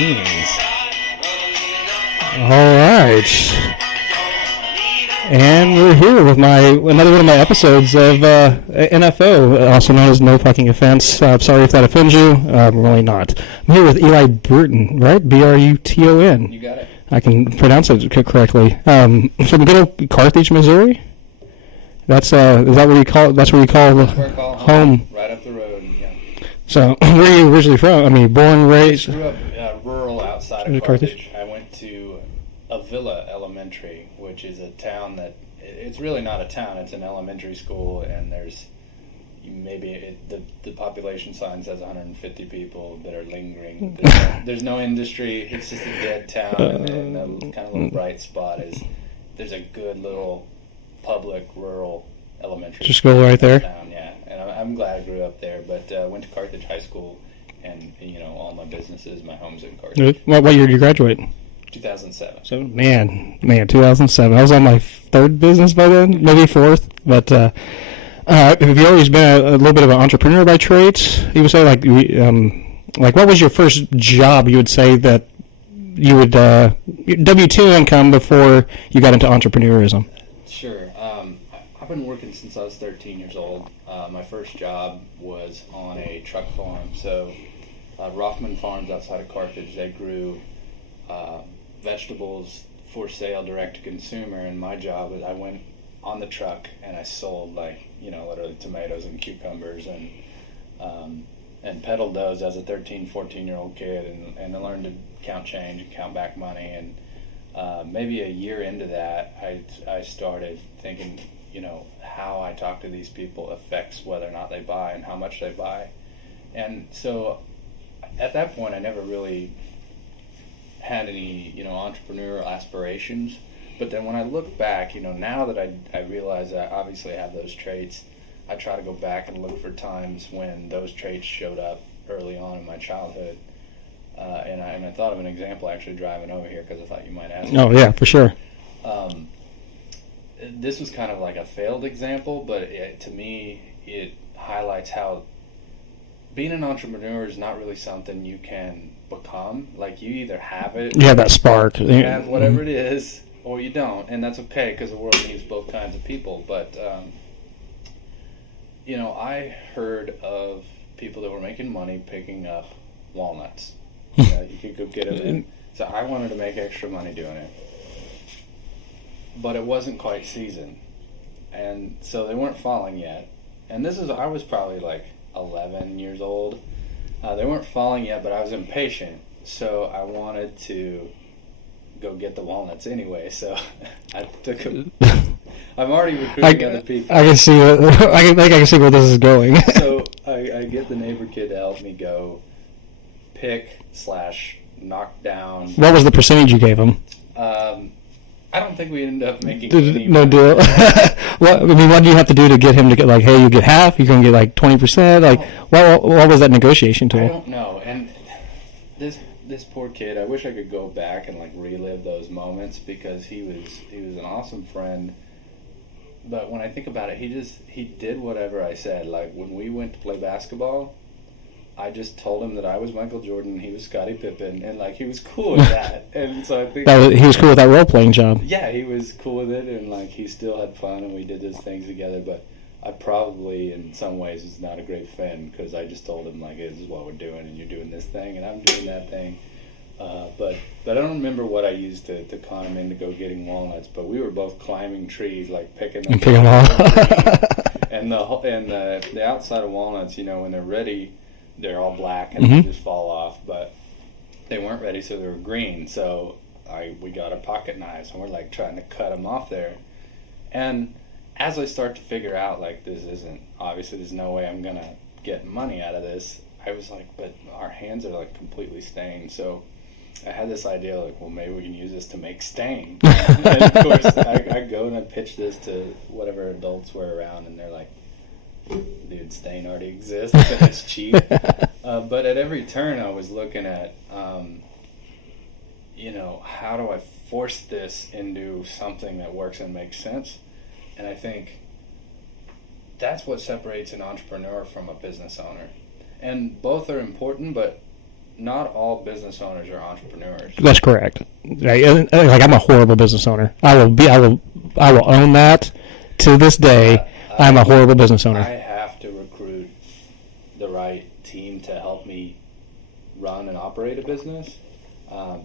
All right. And we're here with another one of my episodes of NFO, also known as No Fucking Offense. Sorry if that offends you. Really not. I'm here with Eli Bruton, right? Bruton. You got it. I can pronounce it correctly. From good old Carthage, Missouri. Is that what you call? That's where you call home. Right up the road. Yeah. So, where are you originally from? I mean, born, raised. I grew up rural outside of Carthage. I went to Avila Elementary, which is a town that it's really not a town. It's an elementary school, and there's the population sign says 150 people that are lingering. There's no industry. It's just a dead town, and the kind of little bright spot is there's a good little public rural elementary school right there. Town, yeah, and I'm glad I grew up there. But went to Carthage High School, and all my businesses, my home's in Carthage. What year did you graduate? 2007. So man, 2007. I was on my third business by then, maybe fourth. But have you always been a little bit of an entrepreneur by trade? You would say like what was your first job? You would say that you would W-2 income before you got into entrepreneurism. Sure. I've been working since I was 13 years old. My first job was on a truck farm. So Rothman Farms outside of Carthage, they grew vegetables for sale direct to consumer, and my job was I went on the truck and I sold literally tomatoes and cucumbers and peddled those as a 13, 14-year-old kid, and I learned to count change and count back money, and maybe a year into that I started thinking, how I talk to these people affects whether or not they buy and how much they buy. And so at that point I never really had any entrepreneurial aspirations, but then when I look back, now that I realize that obviously I have those traits, I try to go back and look for times when those traits showed up early on in my childhood, and I thought of an example actually driving over here because I thought you might ask. Oh yeah, for sure. This was kind of like a failed example, but to me it highlights how being an entrepreneur is not really something you can become. Like, you either have it, you have that spark, you have whatever it is, or you don't, and that's okay because the world needs both kinds of people. But I heard of people that were making money picking up walnuts. You could go get them in. So I wanted to make extra money doing it, but it wasn't quite seasoned, and so they weren't falling yet. And I was probably like 11 years old. They weren't falling yet, but I was impatient, so I wanted to go get the walnuts anyway. So I took them. I'm already recruiting other people. I can see I can see where this is going. So I get the neighbor kid to help me go pick / knock down. What was the percentage you gave him? I don't think we ended up making any no money. deal. What do you have to do to get him to get hey, you get half, you're going to get 20%? What was that negotiation tool? I don't know. And this poor kid, I wish I could go back and relive those moments because he was an awesome friend. But when I think about it, he did whatever I said. Like, when we went to play basketball, I just told him that I was Michael Jordan, he was Scottie Pippen, and he was cool with that. And so I think he was cool with that role playing job. Yeah, he was cool with it, and he still had fun, and we did those things together. But I probably, in some ways, was not a great friend because I just told him this is what we're doing, and you're doing this thing, and I'm doing that thing. But I don't remember what I used to con him into go getting walnuts. But we were both climbing trees, picking them. Picking them all. And the outside of walnuts, when they're ready, they're all black and they just fall off. But they weren't ready, so they were green. So we got our pocket knives and we're trying to cut them off there. And as I start to figure out this isn't obviously, there's no way I'm gonna get money out of this. I was but our hands are completely stained. So I had this idea maybe we can use this to make stain. And of course I go and I pitch this to whatever adults were around, and they're like, dude, stain already exists and it's cheap. But at every turn I was looking at how do I force this into something that works and makes sense. And I think that's what separates an entrepreneur from a business owner. And both are important, but not all business owners are entrepreneurs. That's correct. Like I'm a horrible business owner. I will own that to this day. I'm a horrible business owner. I have to recruit the right team to help me run and operate a business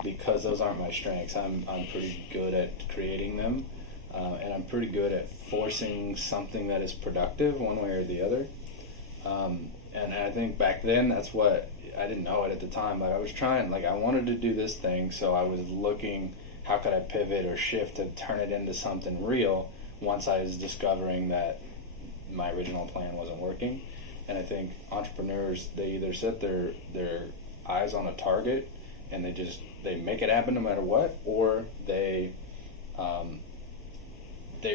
because those aren't my strengths. I'm pretty good at creating them, and I'm pretty good at forcing something that is productive one way or the other. And I think back then that's what I didn't know it at the time, but I was trying. Like I wanted to do this thing, so I was looking how could I pivot or shift to turn it into something real. Once I was discovering that my original plan wasn't working. And I think entrepreneurs, they either set their eyes on a target and they make it happen no matter what, or they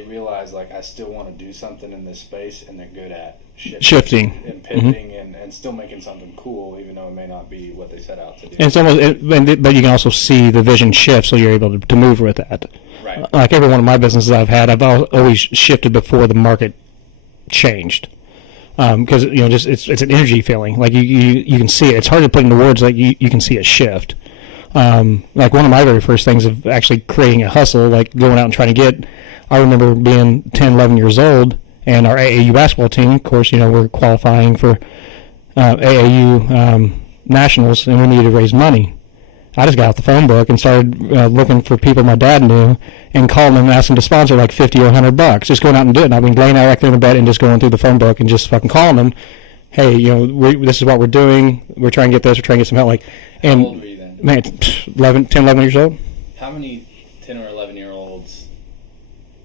realize like I still want to do something in this space, and they're good at shifting and pivoting and still making something cool, even though it may not be what they set out to do. And it's but you can also see the vision shift, so you're able to move with that. Right. Like every one of my businesses I've had, I've always shifted before the market changed. Because just it's an energy feeling. Like you can see it. It's hard to put into words. Like you can see a shift. Like one of my very first things of actually creating a hustle, like going out and trying to get. I remember being 10, 11 years old, and our AAU basketball team, of course, we're qualifying for AAU nationals, and we needed to raise money. I just got out the phone book and started looking for people my dad knew and calling them and asking to sponsor like $50 or $100. Just going out and doing it. And I've been laying out right there in the bed and just going through the phone book and just fucking calling them. Hey, this is what we're doing. We're trying to get this. We're trying to get some help. How old were you then? Man, 10, 11 years old. How many 10 or 11-year-olds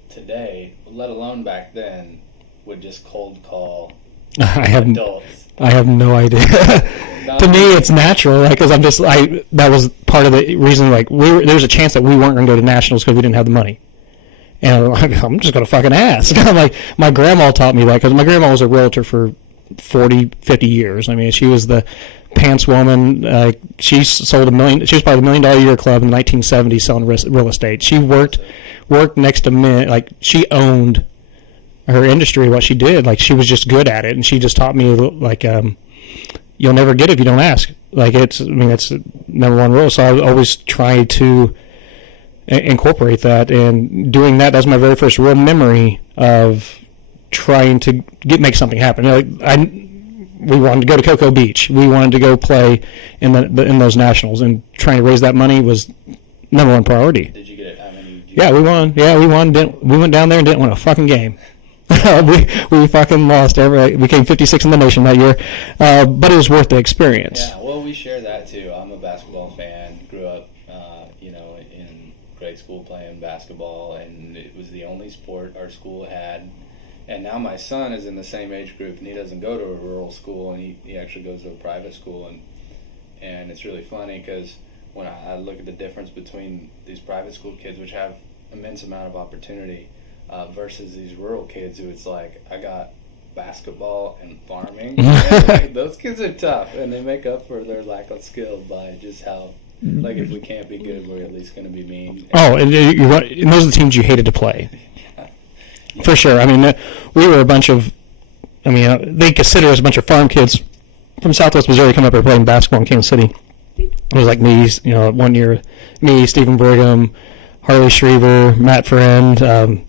today, let alone back then, would just cold call adults? I have no idea. To me, it's natural, because that was part of the reason. Like, there was a chance that we weren't going to go to nationals because we didn't have the money, and I'm just going to fucking ask. I'm like, my grandma taught me that because my grandma was a realtor for 40, 50 years. I mean, she was the pants woman. She sold $1 million. She was part of the $1 Million a Year Club in the 1970s selling real estate. She worked next to men. Like, she owned her industry, what she did. Like, she was just good at it, and she just taught me, like, you'll never get it if you don't ask. Like, that's the number one rule. So I always try to incorporate that, and doing that was my very first real memory of trying to make something happen. We wanted to go to Cocoa Beach. We wanted to go play in those nationals, and trying to raise that money was number one priority. Did you get it? Yeah, we won. Yeah, we won. We went down there and didn't win a fucking game. we fucking lost. We came 56 in the nation that year, but it was worth the experience. Yeah, well, we share that too. I'm a basketball fan. Grew up, in grade school playing basketball, and it was the only sport our school had. And now my son is in the same age group, and he doesn't go to a rural school, and he actually goes to a private school, and it's really funny because when I look at the difference between these private school kids, which have immense amount of opportunity, versus these rural kids who it's like, I got basketball and farming. Those kids are tough, and they make up for their lack of skill by just how, like, if we can't be good, we're at least going to be mean. Oh, and you're right. And those are the teams you hated to play. Yeah. For sure. I mean, we were a bunch of, they consider us a bunch of farm kids from Southwest Missouri coming up here playing basketball in Kansas City. It was like me, 1 year, me, Stephen Brigham, Harley Shriver, Matt Friend.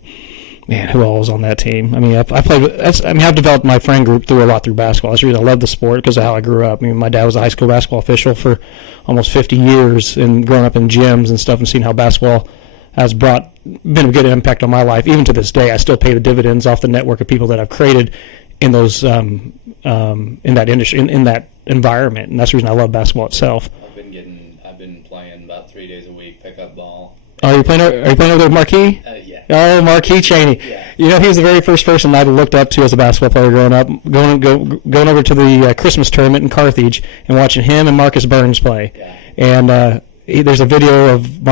Man, who all was on that team? I've developed my friend group through basketball. I love the sport because of how I grew up. My dad was a high school basketball official for almost 50 years, and growing up in gyms and stuff, and seeing how basketball has been a good impact on my life. Even to this day, I still pay the dividends off the network of people that I've created in those in that industry, in that environment, and that's the reason I love basketball itself. I've been playing about 3 days a week, pickup ball. Are you playing over there with Marquis? Yeah. Oh, Marquis Cheney. Yeah. He was the very first person I looked up to as a basketball player growing up. Going over to the Christmas tournament in Carthage and watching him and Marcus Burns play. Yeah. And there's a video of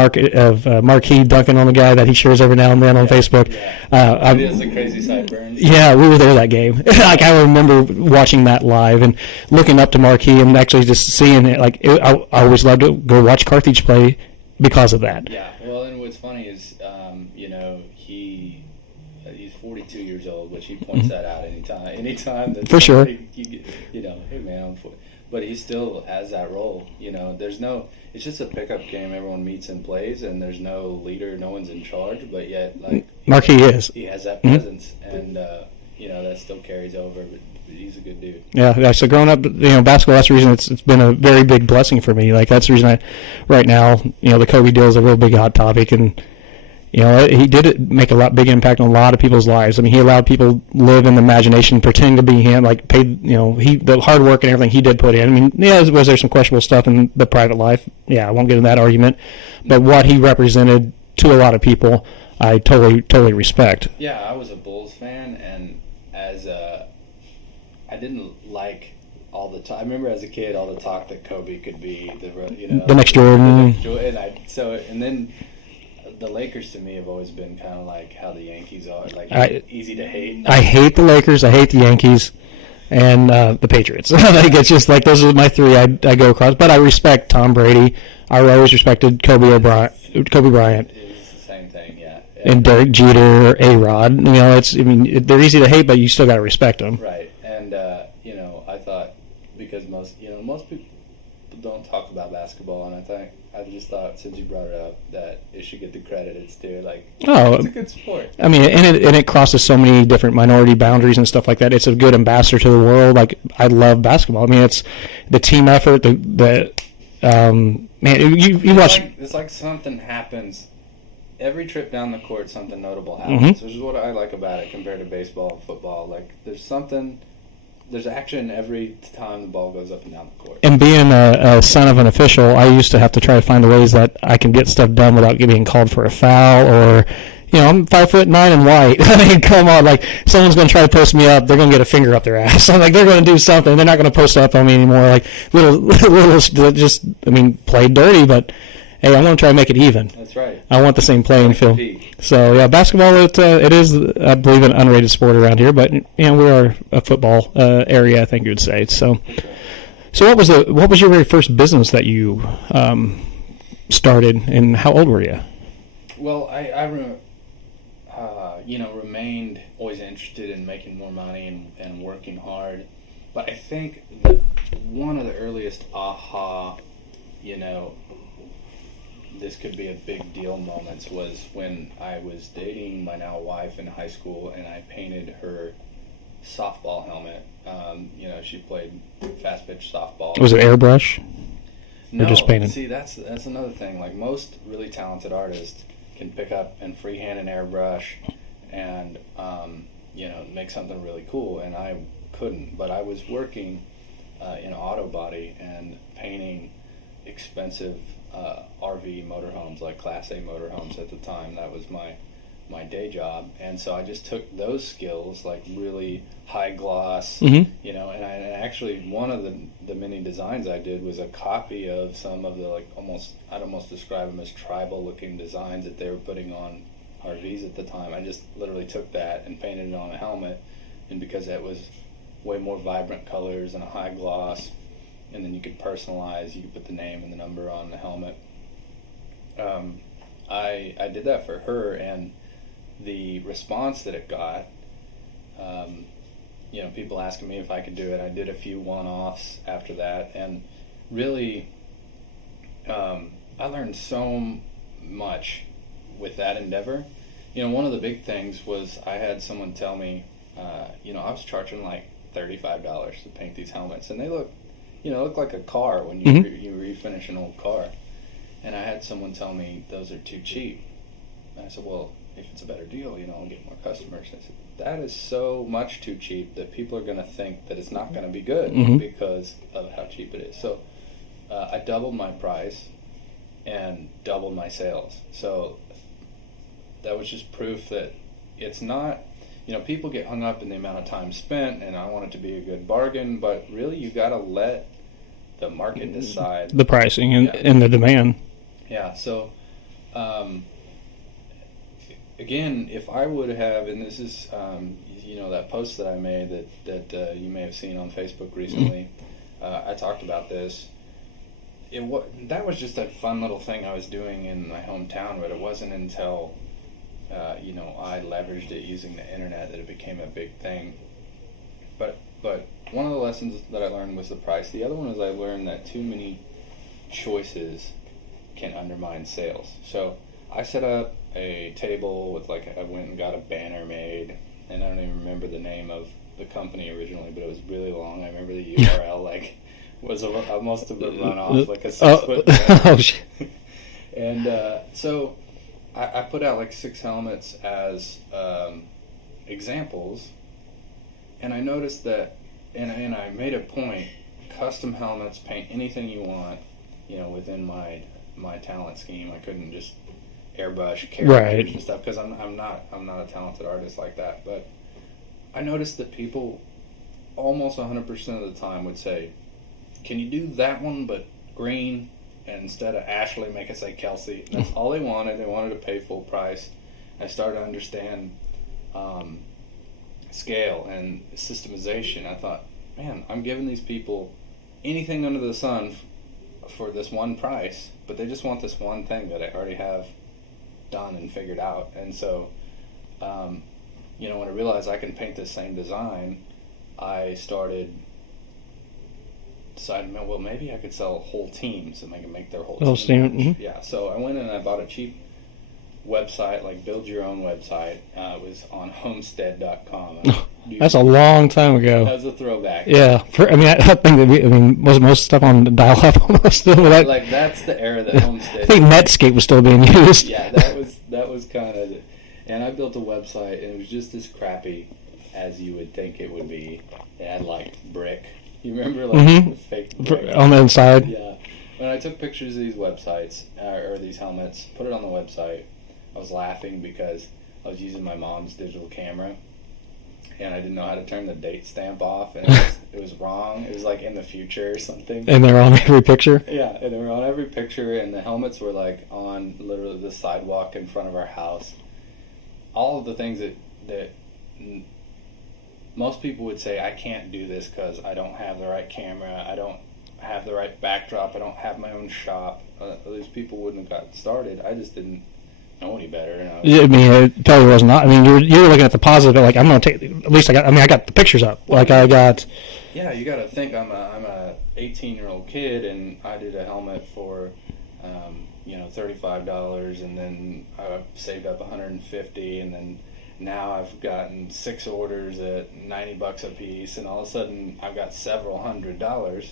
Marquis dunking on the guy that he shares every now and then on Facebook. Yeah. He does the crazy sideburns. Yeah, we were there that game. Like, I remember watching that live and looking up to Marquis and actually just seeing it. Like, I always loved to go watch Carthage play because of that. Yeah. Well, and what's funny is, he's 42 years old, which he points that out anytime that For sure. you know, hey man, I'm 40. But he still has that role. You know, it's just a pickup game. Everyone meets and plays, and there's no leader, no one's in charge. But yet, like Marquis is. He has that presence, and you know that still carries over. But he's a good dude. Yeah. So growing up, you know, basketball. That's the reason it's been a very big blessing for me. Like that's the reason right now, you know, the Kobe deal is a real big hot topic, and you know, he did make a big impact on a lot of people's lives. I mean, he allowed people live in the imagination, pretending to be him, like paid, you know, the hard work and everything he did put in. I mean, yeah, was there some questionable stuff in the private life? Yeah, I won't get into that argument. But what he represented to a lot of people, I totally respect. Yeah, I was a Bulls fan, and I didn't like all the time. I remember as a kid all the talk that Kobe could be the next Jordan. And then the Lakers to me have always been kind of like how the Yankees are, like easy to hate. I hate the Lakers. I hate the Yankees, and the Patriots. Like it's just like those are my three I go across. But I respect Tom Brady. I always respected Kobe Bryant. It was the same thing, yeah. And Derek Jeter, A-Rod. You know, they're easy to hate, but you still got to respect them. Right, and you know, I thought because most people don't talk about basketball, and I just thought since you brought it up that it should get the credit it's due. Like, it's a good sport. I mean, and it crosses so many different minority boundaries and stuff like that. It's a good ambassador to the world. Like, I love basketball. I mean, it's the team effort. Man, you watch. It's like something happens every trip down the court. Something notable happens. Which is what I like about it compared to baseball and football. Like, there's action every time the ball goes up and down the court. And being a son of an official, I used to have to try to find the ways that I can get stuff done without being called for a foul or, you know, I'm 5'9" and white. I mean, come on, like someone's going to try to post me up, they're going to get a finger up their ass. I'm like, they're going to do something. They're not going to post up on me anymore. Like little, just, I mean, play dirty, but hey, I want to try to make it even. That's right. I want the same playing field. So yeah, basketball it is I believe an underrated sport around here, but you know we are a football area, I think you would say. So, so what was your very first business that you started, and how old were you? Well, I remained always interested in making more money and working hard, but I think that one of the earliest this could be a big deal moments was when I was dating my now wife in high school, and I painted her softball helmet. She played fast pitch softball. Was it airbrush? No, or just painted? See, that's another thing. Like most really talented artists can pick up and freehand an airbrush and make something really cool, and I couldn't. But I was working in auto body and painting expensive RV motorhomes, like Class A motorhomes at the time. That was my day job, and so I just took those skills, like really high gloss, and I actually one of the many designs I did was a copy of some of the I'd almost describe them as tribal looking designs that they were putting on RVs at the time. I just literally took that and painted it on a helmet, and because that was way more vibrant colors and a high gloss, and then you could personalize, you could put the name and the number on the helmet. I did that for her, and the response that it got, people asking me if I could do it. I did a few one-offs after that, and really, I learned so much with that endeavor. One of the big things was I had someone tell me, I was charging like $35 to paint these helmets, and they look like a car when you you refinish an old car. And I had someone tell me those are too cheap. And I said, well, if it's a better deal, I'll get more customers. I said, that is so much too cheap that people are going to think that it's not going to be good because of how cheap it is. So I doubled my price and doubled my sales. So that was just proof that it's not, people get hung up in the amount of time spent, and I want it to be a good bargain, but really you got to let the market decide. The pricing and the demand. Yeah, so again, if I would have, and this is, that post that I made that you may have seen on Facebook recently, I talked about this. That was just a fun little thing I was doing in my hometown, but it wasn't until I leveraged it using the internet, that it became a big thing. But one of the lessons that I learned was the price. The other one is I learned that too many choices can undermine sales. So I set up a table with I went and got a banner made, and I don't even remember the name of the company originally, but it was really long. I remember the URL was I must have been run off like a 6-foot banner. Oh shit. And so I put out 6 helmets as examples, and I noticed that, and I made a point: custom helmets, paint anything you want, within my talent scheme. I couldn't just airbrush characters and stuff, because I'm not a talented artist like that. But I noticed that people almost 100% of the time would say, "Can you do that one but green?" And instead of Ashley, make it say Kelsey. That's all they wanted. They wanted to pay full price. I started to understand scale and systemization. I thought, man, I'm giving these people anything under the sun for this one price, but they just want this one thing that I already have done and figured out. And so, when I realized I can paint this same design, I started decided, well, maybe I could sell whole teams and I can make their whole team. Mm-hmm. Yeah, so I went and I bought a cheap website, build your own website. It was on homestead.com. That's a long time ago. That was a throwback. Yeah, I think that was most stuff on dial-up almost. That's the era that Homestead. I think Netscape was still being used. Yeah, that was kind of, and I built a website, and it was just as crappy as you would think it would be. It had brick. You remember the fake brick on the inside? Yeah. When I took pictures of these websites or these helmets, put it on the website, I was laughing because I was using my mom's digital camera, and I didn't know how to turn the date stamp off, and it was wrong. It was in the future or something. And they're on every picture? Yeah, and they were on every picture, and the helmets were on literally the sidewalk in front of our house. All of the things that most people would say, I can't do this because I don't have the right camera, I don't have the right backdrop, I don't have my own shop. These people wouldn't have gotten started. I just didn't know any better. It totally wasn't. You're looking at the positive. I'm going to take. At least I got the pictures up. I got. Yeah, you got to think I'm a 18-year-old kid, and I did a helmet for, $35, and then I saved up $150, and then now I've gotten 6 orders at $90 a piece, and all of a sudden I've got several $100s.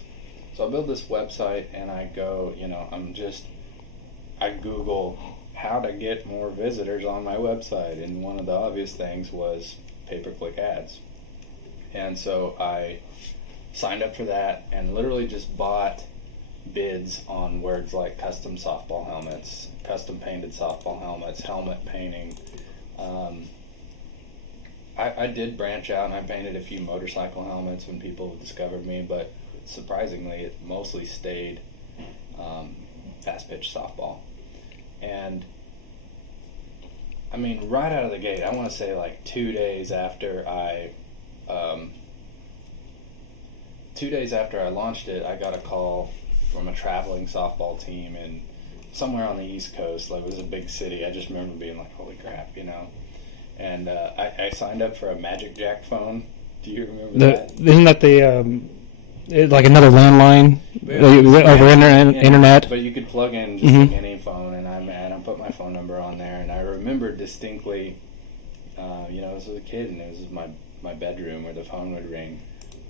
So I build this website, and I go, I Google how to get more visitors on my website, and one of the obvious things was pay-per-click ads. And so I signed up for that and literally just bought bids on words like custom softball helmets, custom painted softball helmets, helmet painting. I did branch out, and I painted a few motorcycle helmets when people discovered me, but surprisingly it mostly stayed fast pitch softball. And right out of the gate, I want to say 2 days after I launched it, I got a call from a traveling softball team in somewhere on the East Coast. It was a big city. I just remember being holy crap, And I signed up for a Magic Jack phone. Do you remember that? Isn't that the another landline over internet? But you could plug in just any phone, and I put my phone number on there, and I remember distinctly, this was a kid, and it was my bedroom where the phone would ring.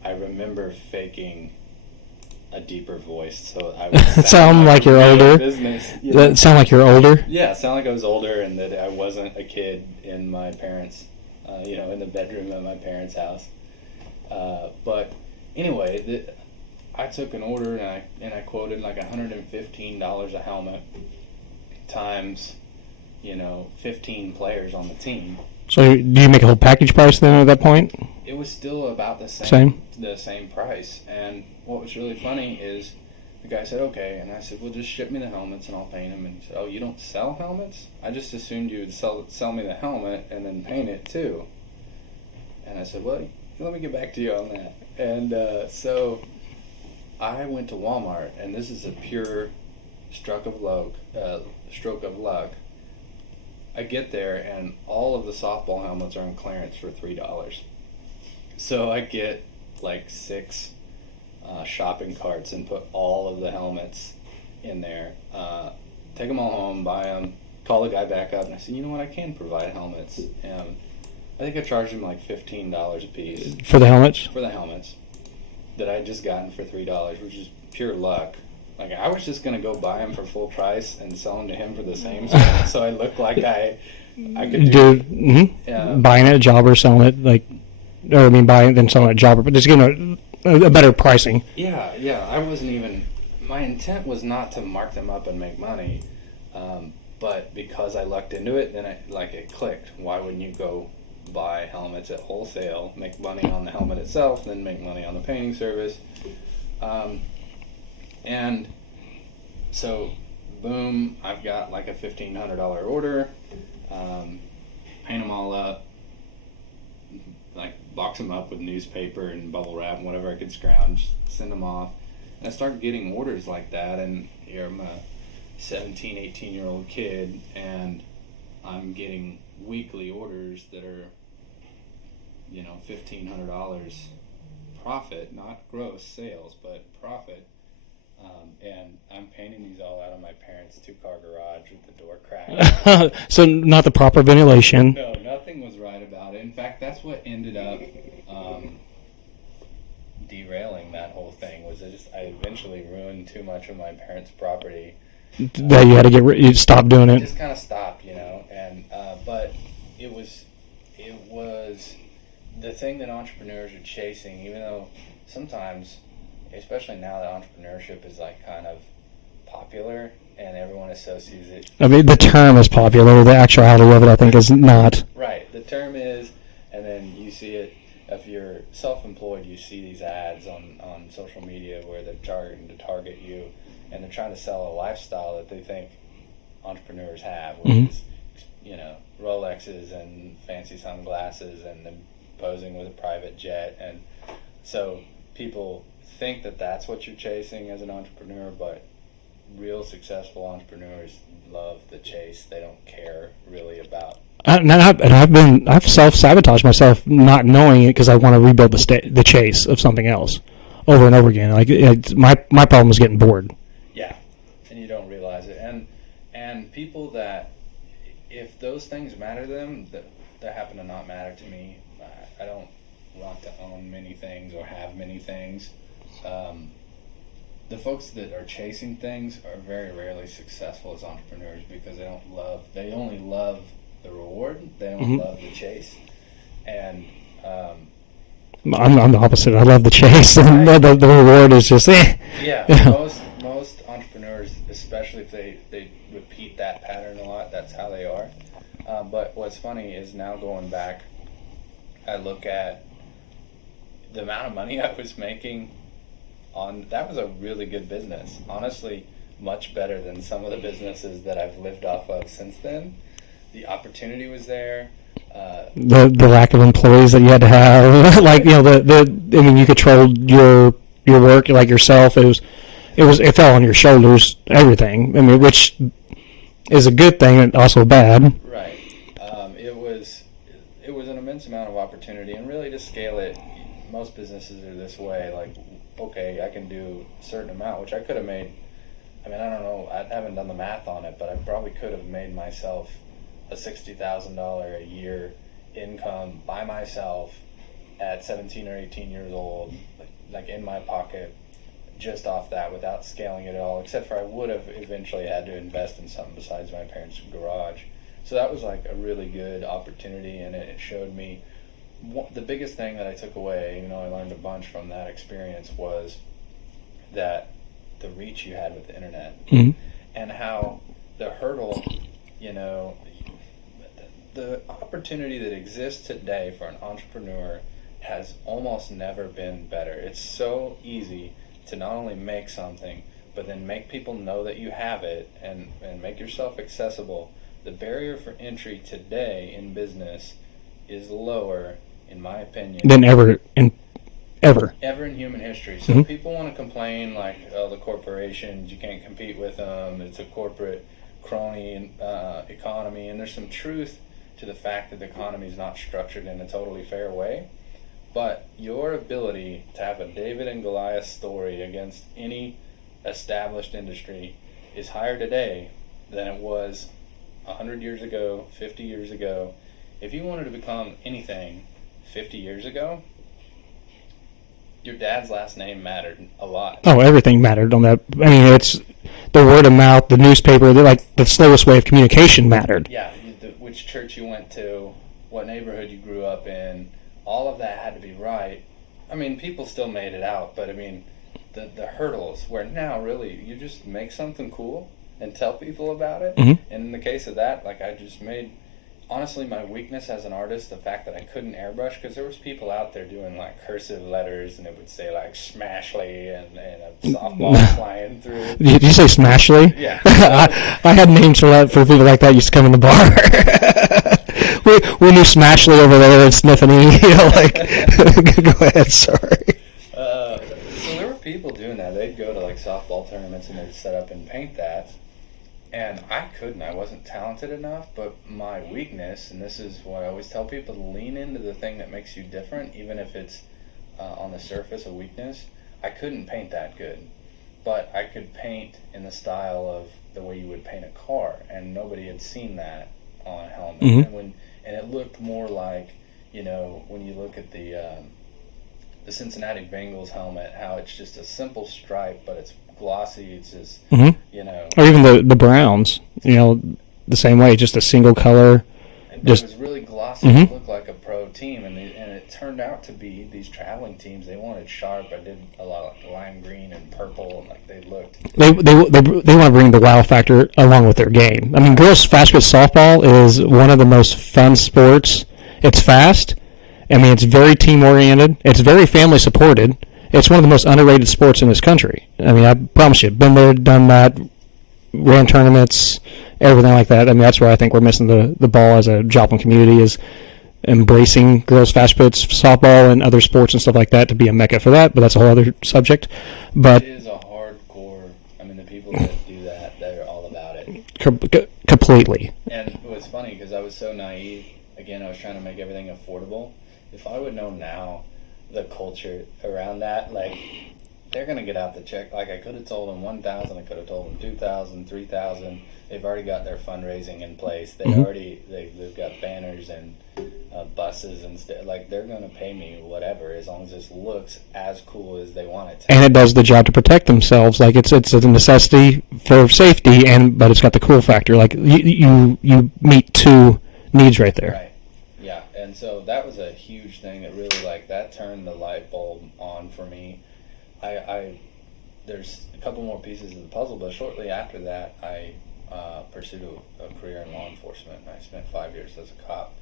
I remember faking a deeper voice, so I would sound like you're older. That sound like you're older. Yeah, sound like I was older, and that I wasn't a kid in my parents, in the bedroom at my parents' house. But anyway, I took an order, and I quoted $115 a helmet times, 15 players on the team. So do you make a whole package price then at that point? It was still about the same price. And what was really funny is the guy said, okay, and I said, well, just ship me the helmets and I'll paint them. And he said, oh, you don't sell helmets? I just assumed you would sell me the helmet and then paint it too. And I said, well, let me get back to you on that. And so I went to Walmart, and this is a pure stroke of luck. I get there and all of the softball helmets are on clearance for $3. So I get like 6 shopping carts and put all of the helmets in there. Take them all home, buy them, call the guy back up, and I said, you know what, I can provide helmets. And I think I charged him like $15 a piece. For the helmets? For the helmets that I had just gotten for $3, which is pure luck. Like, I was just going to go buy them for full price and sell them to him for the same stuff, so I looked like I could do buying at a job or selling it, like, or I mean, buying it then selling it at a job, but just getting a better pricing. Yeah. I wasn't even, my intent was not to mark them up and make money, but because I lucked into it, then it clicked. Why wouldn't you go buy helmets at wholesale, make money on the helmet itself, then make money on the painting service? And so, boom, I've got like a $1,500 order, paint them all up, like box them up with newspaper and bubble wrap and whatever I could scrounge, send them off. And I started getting orders like that, and here I'm a 17, 18-year-old kid, and I'm getting weekly orders that are, $1,500 profit, not gross sales, but profit. And I'm painting these all out of my parents' 2-car garage with the door cracked. So not the proper ventilation. No, nothing was right about it. In fact, that's what ended up derailing that whole thing. I eventually ruined too much of my parents' property. That you had to you stopped doing it. Just kind of stopped, and but it was the thing that entrepreneurs are chasing, even though sometimes, especially now that entrepreneurship is like kind of popular and everyone associates it. I mean, the term is popular. The actuality of it, I think, is not. Right. The term is, and then you see it, if you're self-employed, you see these ads on social media where they're targeting to target you, and they're trying to sell a lifestyle that they think entrepreneurs have, which is, Rolexes and fancy sunglasses and them posing with a private jet. And so people think that that's what you're chasing as an entrepreneur, but real successful entrepreneurs love the chase. They don't care really about. I've self-sabotaged myself not knowing it because I want to rebuild the chase of something else over and over again. Like my problem is getting bored. Yeah, and you don't realize it. And people that, if those things matter to them, that happen to not matter to me. I don't want to own many things or have many things. The folks that are chasing things are very rarely successful as entrepreneurs because they only love the reward, they don't love the chase. And I'm the opposite. I love the chase, and the reward is just Yeah, most entrepreneurs, especially if they repeat that pattern a lot, that's how they are. But what's funny is now going back, I look at the amount of money I was making that was a really good business. Honestly, much better than some of the businesses that I've lived off of since then. The opportunity was there. The lack of employees that you had to have, like you controlled your work like yourself. It fell on your shoulders. Everything. I mean, which is a good thing and also bad. Right. It was an immense amount of opportunity, and really to scale it, most businesses are this way. Like, okay, I can do a certain amount, which I could have made. I mean, I don't know. I haven't done the math on it, but I probably could have made myself a $60,000 a year income by myself at 17 or 18 years old, like in my pocket, just off that without scaling it at all, except for I would have eventually had to invest in something besides my parents' garage. So that was like a really good opportunity, and it showed me the biggest thing that I took away, I learned a bunch from that experience, was that the reach you had with the internet and how the hurdle, the opportunity that exists today for an entrepreneur has almost never been better. It's so easy to not only make something, but then make people know that you have it and make yourself accessible. The barrier for entry today in business is lower, in my opinion, than ever in human history. So people want to complain like, oh, the corporations, you can't compete with them. It's a corporate crony economy, and there's some truth to the fact that the economy is not structured in a totally fair way. But your ability to have a David and Goliath story against any established industry is higher today than it was 100 years ago, 50 years ago. If you wanted to become anything 50 years ago, your dad's last name mattered a lot. Oh, everything mattered on that. I mean, it's the word of mouth, the newspaper, like the slowest way of communication mattered. Yeah, which church you went to, what neighborhood you grew up in, all of that had to be right. I mean, people still made it out, but I mean, the hurdles where now really you just make something cool and tell people about it. Mm-hmm. And in the case of that, like I just made, honestly, my weakness as an artist, the fact that I couldn't airbrush, because there was people out there doing like cursive letters and it would say like Smashly and a softball flying through. Did you say Smashly? Yeah. I had names for people like that used to come in the bar. we knew Smashly over there and Sniffany. Go ahead, sorry. So there were people doing that. They'd go to like softball tournaments and they'd set up and paint that. And I couldn't. I wasn't talented enough. But my weakness, and this is what I always tell people, to lean into the thing that makes you different, even if it's on the surface a weakness. I couldn't paint that good. But I could paint in the style of the way you would paint a car. And nobody had seen that on a helmet. Mm-hmm. And it looked more like, when you look at the Cincinnati Bengals helmet, how it's just a simple stripe, but it's glossy. It's just, Or even the Browns, the same way, just a single color. It was really glossy. It looked like a pro team, and it turned out to be these traveling teams. They wanted sharp. I did a lot of lime green and purple, and like they looked. They want to bring the wow factor along with their game. I mean, girls fast pitch softball is one of the most fun sports. It's fast. I mean, it's very team oriented. It's very family supported. It's one of the most underrated sports in this country. I mean, I promise you, been there, done that, ran tournaments, everything like that. I mean, that's where I think we're missing the ball as a Joplin community, is embracing girls fast pitch softball and other sports and stuff like that to be a mecca for that. But that's a whole other subject. But it is a hardcore. I mean, the people that do that, they're all about it. Completely. And it was funny because I was so naive. Again, I was trying to make everything affordable. If I would know now the culture around that, like, they're going to get out the check. Like, I could have told them 1,000, I could have told them 2,000, 3,000. They've already got their fundraising in place. They've got banners and buses and stuff. Like, they're going to pay me whatever as long as this looks as cool as they want it to. And it does the job to protect themselves. Like, it's a necessity for safety, but it's got the cool factor. Like, you meet two needs right there. Right. Yeah, and so that was a huge thing that really, that turned the light bulb on for me. There's a couple more pieces of the puzzle, but shortly after that, I pursued a career in law enforcement. I spent 5 years as a cop,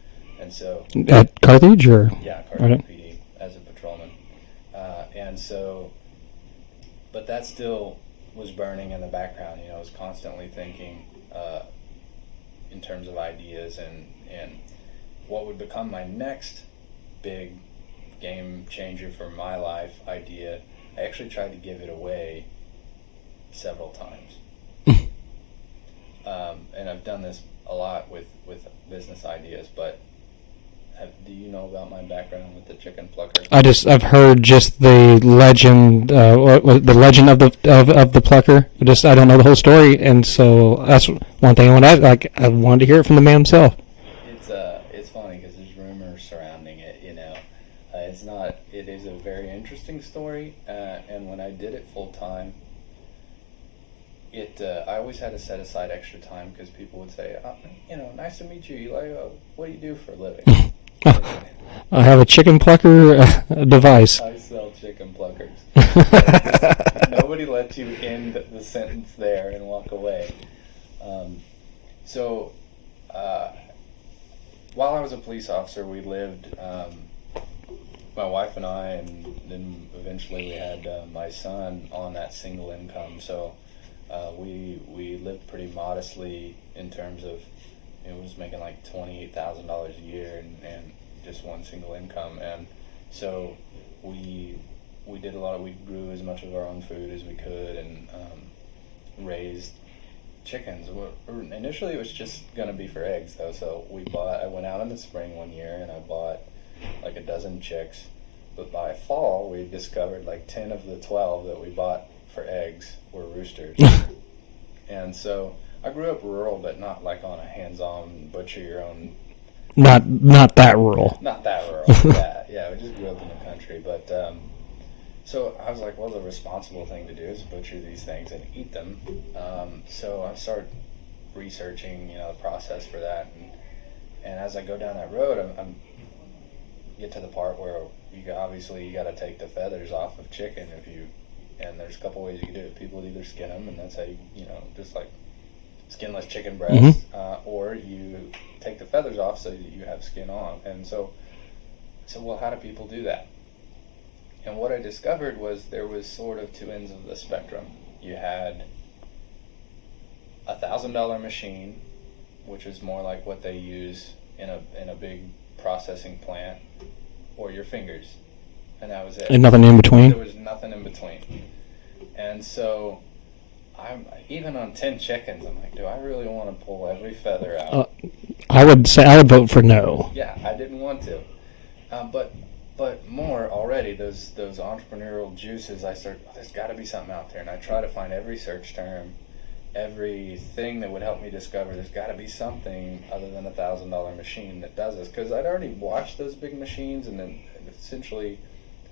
and so at Carthage, or Carthage PD as a patrolman, and so, but that still was burning in the background. I was constantly thinking in terms of ideas and what would become my next big game changer for my life idea. I actually tried to give it away several times. And I've done this a lot with business ideas, but do you know about my background with the chicken plucker? I've heard just the legend, the legend of the plucker. I don't know the whole story, and so that's one thing I want to ask. Like, I wanted to hear it from the man himself. It's funny because there's rumors surrounding it. It's not. It is a very interesting story, and when I did it full time, I always had to set aside extra time because people would say, nice to meet you, Eli. What do you do for a living? I have a chicken plucker device. I sell chicken pluckers. Nobody lets you end the sentence there and walk away. While I was a police officer, we lived, my wife and I, and then eventually we had my son on that single income. So we lived pretty modestly in terms of, it was making like $28,000 a year and just one single income. And so we did we grew as much of our own food as we could and raised chickens. Initially, it was just going to be for eggs, though. So I went out in the spring one year and I bought like a dozen chicks. But by fall, we discovered like 10 of the 12 that we bought for eggs were roosters. And so I grew up rural, but not like on a hands-on butcher your own. Not that rural. Not that rural. Yeah. We just grew up in the country, but so I was like, well, the responsible thing to do is butcher these things and eat them. So I started researching, the process for that, and as I go down that road, I'm get to the part where you got to take the feathers off of chicken and there's a couple ways you can do it. People either skin them, and that's how just like skinless chicken breast, or you take the feathers off so that you have skin on. And so well, how do people do that? And what I discovered was there was sort of two ends of the spectrum. You had $1,000 machine, which is more like what they use in a big processing plant, or your fingers, and that was it. And nothing in between? There was nothing in between. And so I'm even on 10 chickens, I'm like, do I really want to pull every feather out? I would vote for no. Yeah, I didn't want to. But more already, those entrepreneurial juices, there's got to be something out there. And I try to find every search term, everything that would help me discover there's got to be something other than a $1,000 machine that does this. Because I'd already watched those big machines, and then essentially,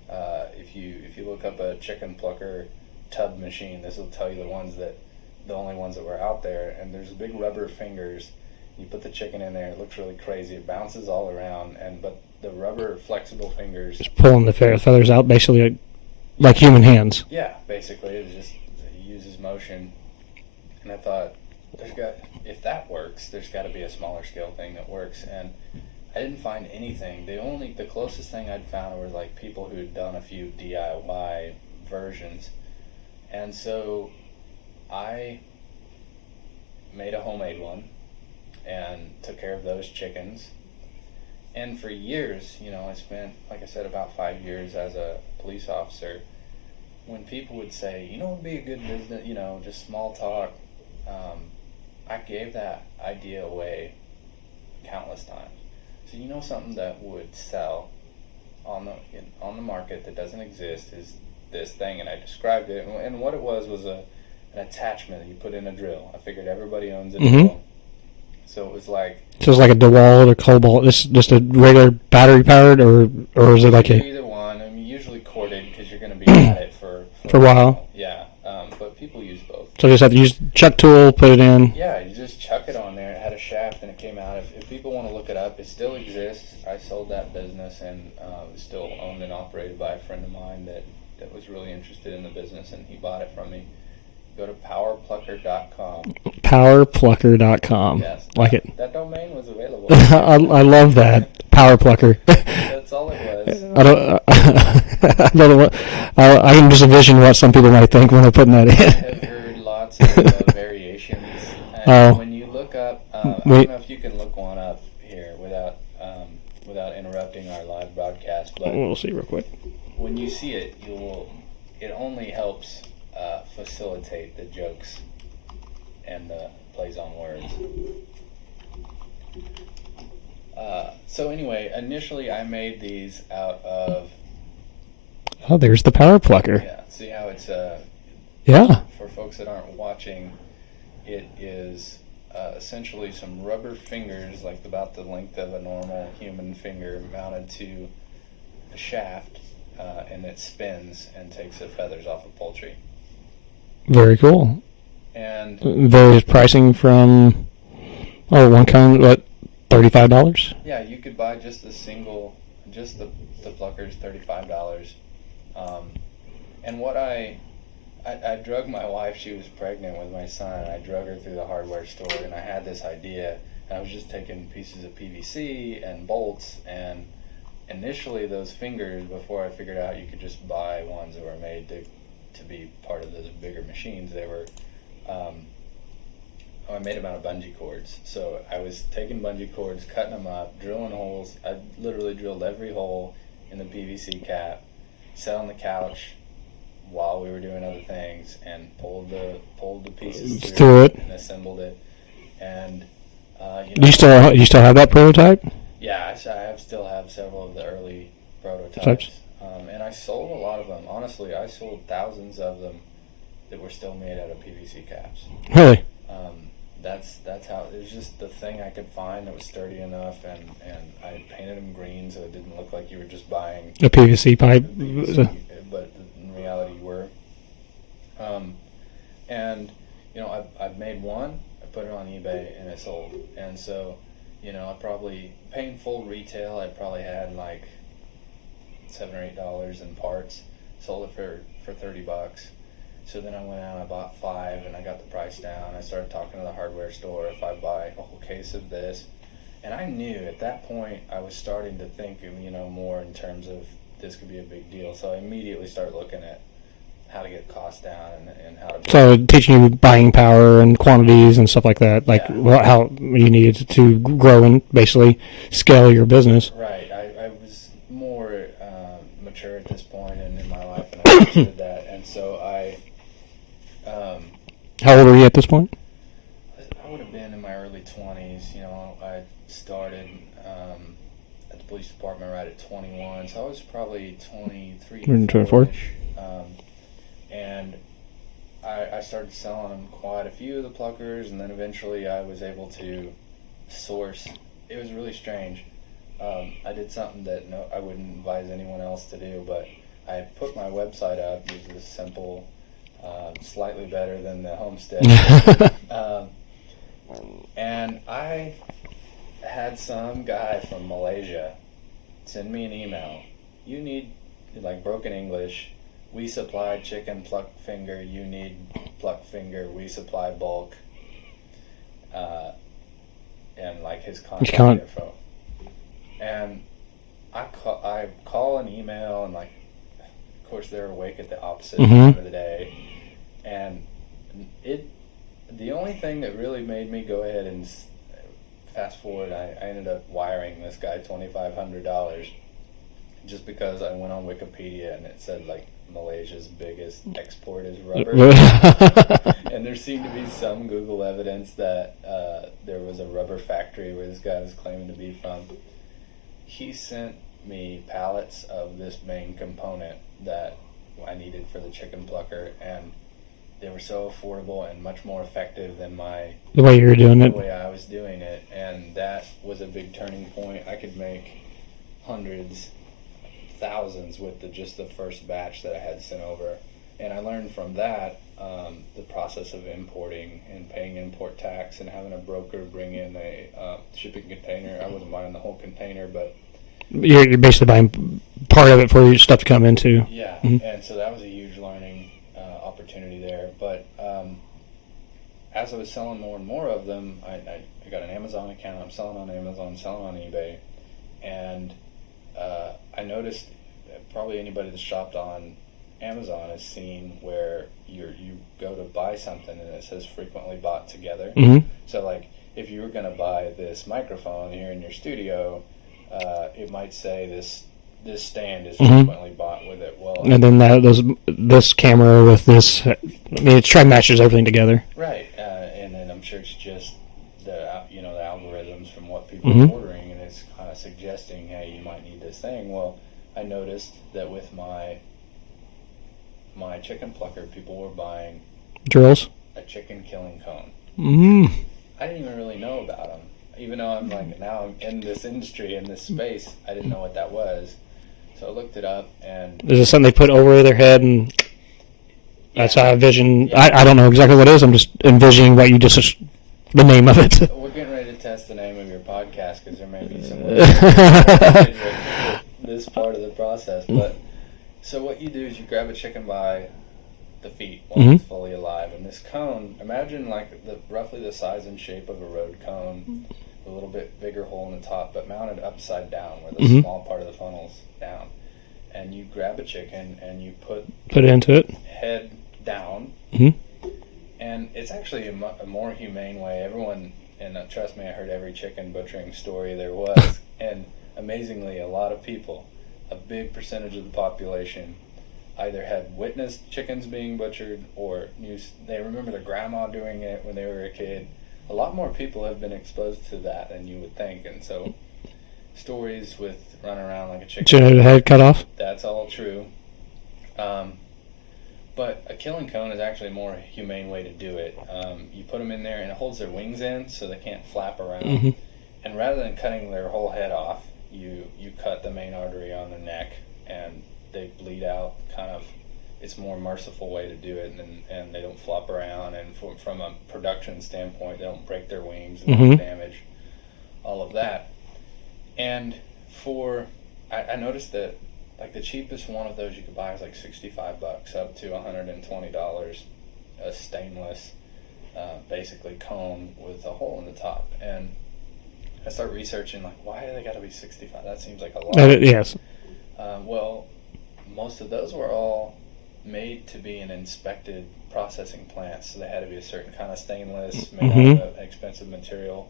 if you look up a chicken plucker tub machine, this will tell you the only ones that were out there. And there's big rubber fingers. You put the chicken in there, it looks really crazy. It bounces all around, but the rubber flexible fingers just pulling the feathers out, basically like human hands. Yeah, basically, it uses motion. And I thought, if that works, there's got to be a smaller scale thing that works. And I didn't find anything. The closest thing I'd found were like people who had done a few DIY versions. And so I made a homemade one and took care of those chickens. And for years, I spent, like I said, about 5 years as a police officer. When people would say, it would be a good business, just small talk, I gave that idea away countless times. So something that would sell on the market that doesn't exist is this thing, and I described it. And what it was an attachment that you put in a drill. I figured everybody owns a drill. So it was like... So it's like a DeWalt or Cobalt. It's just a regular battery powered, or is it like a... Either one. I mean, usually corded because you're going to be at it for a while. Yeah, but people use both. So you just have to use chuck tool, put it in. Yeah, you just chuck it on there. It had a shaft and it came out. If people want to look it up, it still exists. I sold that business and it's still owned and operated by a friend of mine that was really interested in the business, and he bought it from me. Go to powerplucker.com. Powerplucker.com. Yes. Like it. That domain was available. I love that. Power Plucker. That's all it was. I don't know what... I can just envision what some people might think when they're putting that in. I've heard lots of variations. And when you look up... I don't know if you can look one up here without interrupting our live broadcast, but... We'll see real quick. When you see it, it only helps facilitate the jokes and the plays on words. So anyway, initially I made these out of... Oh, there's the Power Plucker. Yeah, see how it's... Yeah. For folks that aren't watching, it is essentially some rubber fingers, like about the length of a normal human finger, mounted to a shaft, and it spins and takes the feathers off of poultry. Very cool. And various pricing from one kind, what, $35? Yeah, you could buy just the pluckers, $35. And what I drug my wife, she was pregnant with my son, I drug her through the hardware store, and I had this idea, and I was just taking pieces of PVC and bolts, and initially those fingers, before I figured out you could just buy ones that were made to be part of those bigger machines, they were, I made them out of bungee cords. So I was taking bungee cords, cutting them up, drilling holes. I literally drilled every hole in the PVC cap, sat on the couch, while we were doing other things and pulled the pieces through it and assembled it. And Do you still have that prototype? Yeah, I still have several of the early prototypes. And I sold a lot of them. Honestly, I sold thousands of them that were still made out of PVC caps. Really? That's how it was. Just the thing I could find that was sturdy enough, and I painted them green so it didn't look like you were just buying a PVC pipe. But in reality you were. And I've made one. I put it on eBay and it sold. And so, I probably paying full retail. I probably had like $7 or $8 in parts. Sold it for $30. So then I went out and I bought 5 and I got the price down. I started talking to the hardware store if I buy a whole case of this. And I knew at that point I was starting to think, more in terms of this could be a big deal. So I immediately started looking at how to get costs down and how to... So teaching you buying power and quantities and stuff like that, how you needed to grow and basically scale your business. Right. I was more mature at this point in my life, and I understood that. And so how old were you at this point? I would have been in my early 20s. I started at the police department right at 21, so I was probably 23, 24. And I started selling them quite a few of the pluckers, and then eventually I was able to source. It was really strange. I did something that I wouldn't advise anyone else to do, but I put my website up. It was simple, slightly better than the Homestead. And I had some guy from Malaysia send me an email. You need, broken English. We supply chicken pluck finger. You need pluck finger. We supply bulk. And his contact info. And I call an email, and of course they're awake at the opposite time of the day. And the only thing that really made me go ahead and fast forward, I ended up wiring this guy $2,500 just because I went on Wikipedia and it said Malaysia's biggest export is rubber. And there seemed to be some Google evidence that there was a rubber factory where this guy was claiming to be from. He sent me pallets of this main component that I needed for the chicken plucker, and they were so affordable and much more effective than the way you were doing it. The way I was doing it, and that was a big turning point. I could make hundreds, thousands with just the first batch that I had sent over, and I learned from that the process of importing and paying import tax and having a broker bring in a shipping container. I wasn't buying the whole container, but you're basically buying part of it for your stuff to come into. Yeah, and so that was a huge learning opportunity there. But as I was selling more and more of them, I got an Amazon account. I'm selling on Amazon, selling on eBay, and I noticed probably anybody that's shopped on Amazon has seen where you go to buy something and it says frequently bought together. So if you were going to buy this microphone here in your studio, it might say this stand is frequently bought with it. Well, and then this camera with this, it try matches everything together. Right, and then I'm sure it's just the algorithms from what people are ordering, and it's kind of suggesting, hey, you might need this thing. Well, I noticed that with my chicken plucker, people were buying drills, a chicken killing cone. I didn't even really know about them, even though I'm now I'm in this industry, in this space. I didn't know what that was, so I looked it up. And is it something they put over their head, and that's how I envision? Yeah. I don't know exactly what it is. I'm just envisioning what you just the name of it. We're getting ready to test the name of your podcast because there may be some with this part of the process. But so what you do is you grab a chicken by the feet while it's fully alive, and this cone, imagine roughly the size and shape of a road cone, a little bit bigger hole in the top, but mounted upside down where the small part of the funnel's down. And you grab a chicken and you put it into it, head down, and it's actually a more humane way. Everyone, and trust me, I heard every chicken butchering story there was, and amazingly, a lot of people, a big percentage of the population, either had witnessed chickens being butchered or they remember their grandma doing it when they were a kid. A lot more people have been exposed to that than you would think, and so stories with running around like a chicken, head cut off. That's all true. But a killing cone is actually a more humane way to do it. You put them in there, and it holds their wings in so they can't flap around. Mm-hmm. And rather than cutting their whole head off, you cut the main artery on the neck, and they bleed out. Kind of, it's a more merciful way to do it, and they don't flop around. And from a production standpoint, they don't break their wings and Mm-hmm. damage all of that. And I noticed that, like, the cheapest one of those you could buy is like $65 up to $120. A stainless, basically cone with a hole in the top. And I start researching, like, why do they got to be $65? That seems like a lot. Yes. Well, most of those were all made to be in inspected processing plants, so they had to be a certain kind of stainless, made Mm-hmm. out of expensive material.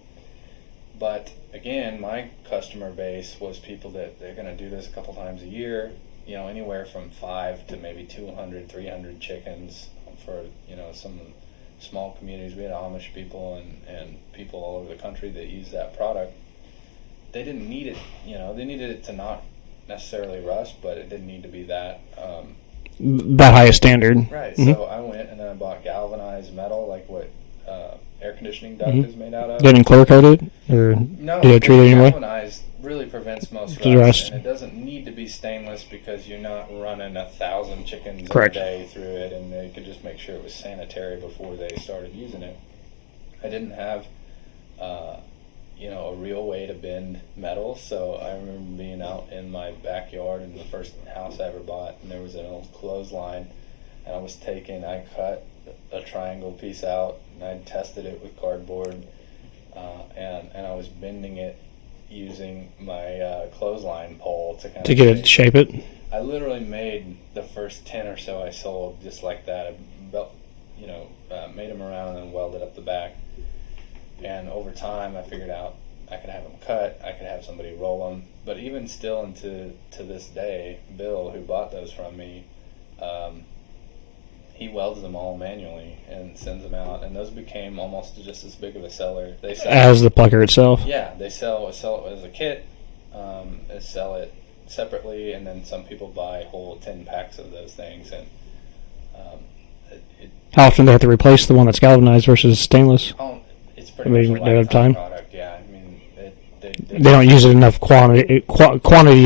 But again, my customer base was people that they're going to do this a couple times a year, anywhere from 5 to maybe 200, 300 chickens for, some small communities. We had Amish people and people all over the country that use that product. They didn't need it, they needed it to not necessarily rust, but it didn't need to be that that highest standard. right. Mm-hmm. So I went and then I bought galvanized metal, like what air conditioning duct Mm-hmm. is made out of. Didn't clear coat it, or No, did it treat it anyway? galvanized really prevents most The rust, rust. and it doesn't need to be stainless because you're not running 1,000 chickens Correct. a day through it, and they could just make sure it was sanitary before they started using it. I didn't have, a real way to bend metal, so I remember being out in my backyard in the first house I ever bought, and there was an old clothesline, and I cut a triangle piece out, and I tested it with cardboard, and I was bending it using my clothesline pole to get it to shape it. I literally made the first 10 or so I sold just like that. I made them around and then welded up the back. And over time, I figured out I could have them cut. I could have somebody roll them. But even still, to this day, Bill, who bought those from me, he welds them all manually and sends them out. And those became almost just as big of a seller. They sell As the plucker itself. Yeah, they sell it as a kit. They sell it separately, and then some people buy whole 10 packs of those things. And How often do they have to replace the one that's galvanized versus stainless? it's pretty much a they have lifetime time? product. Yeah, I mean, They don't use it enough quantity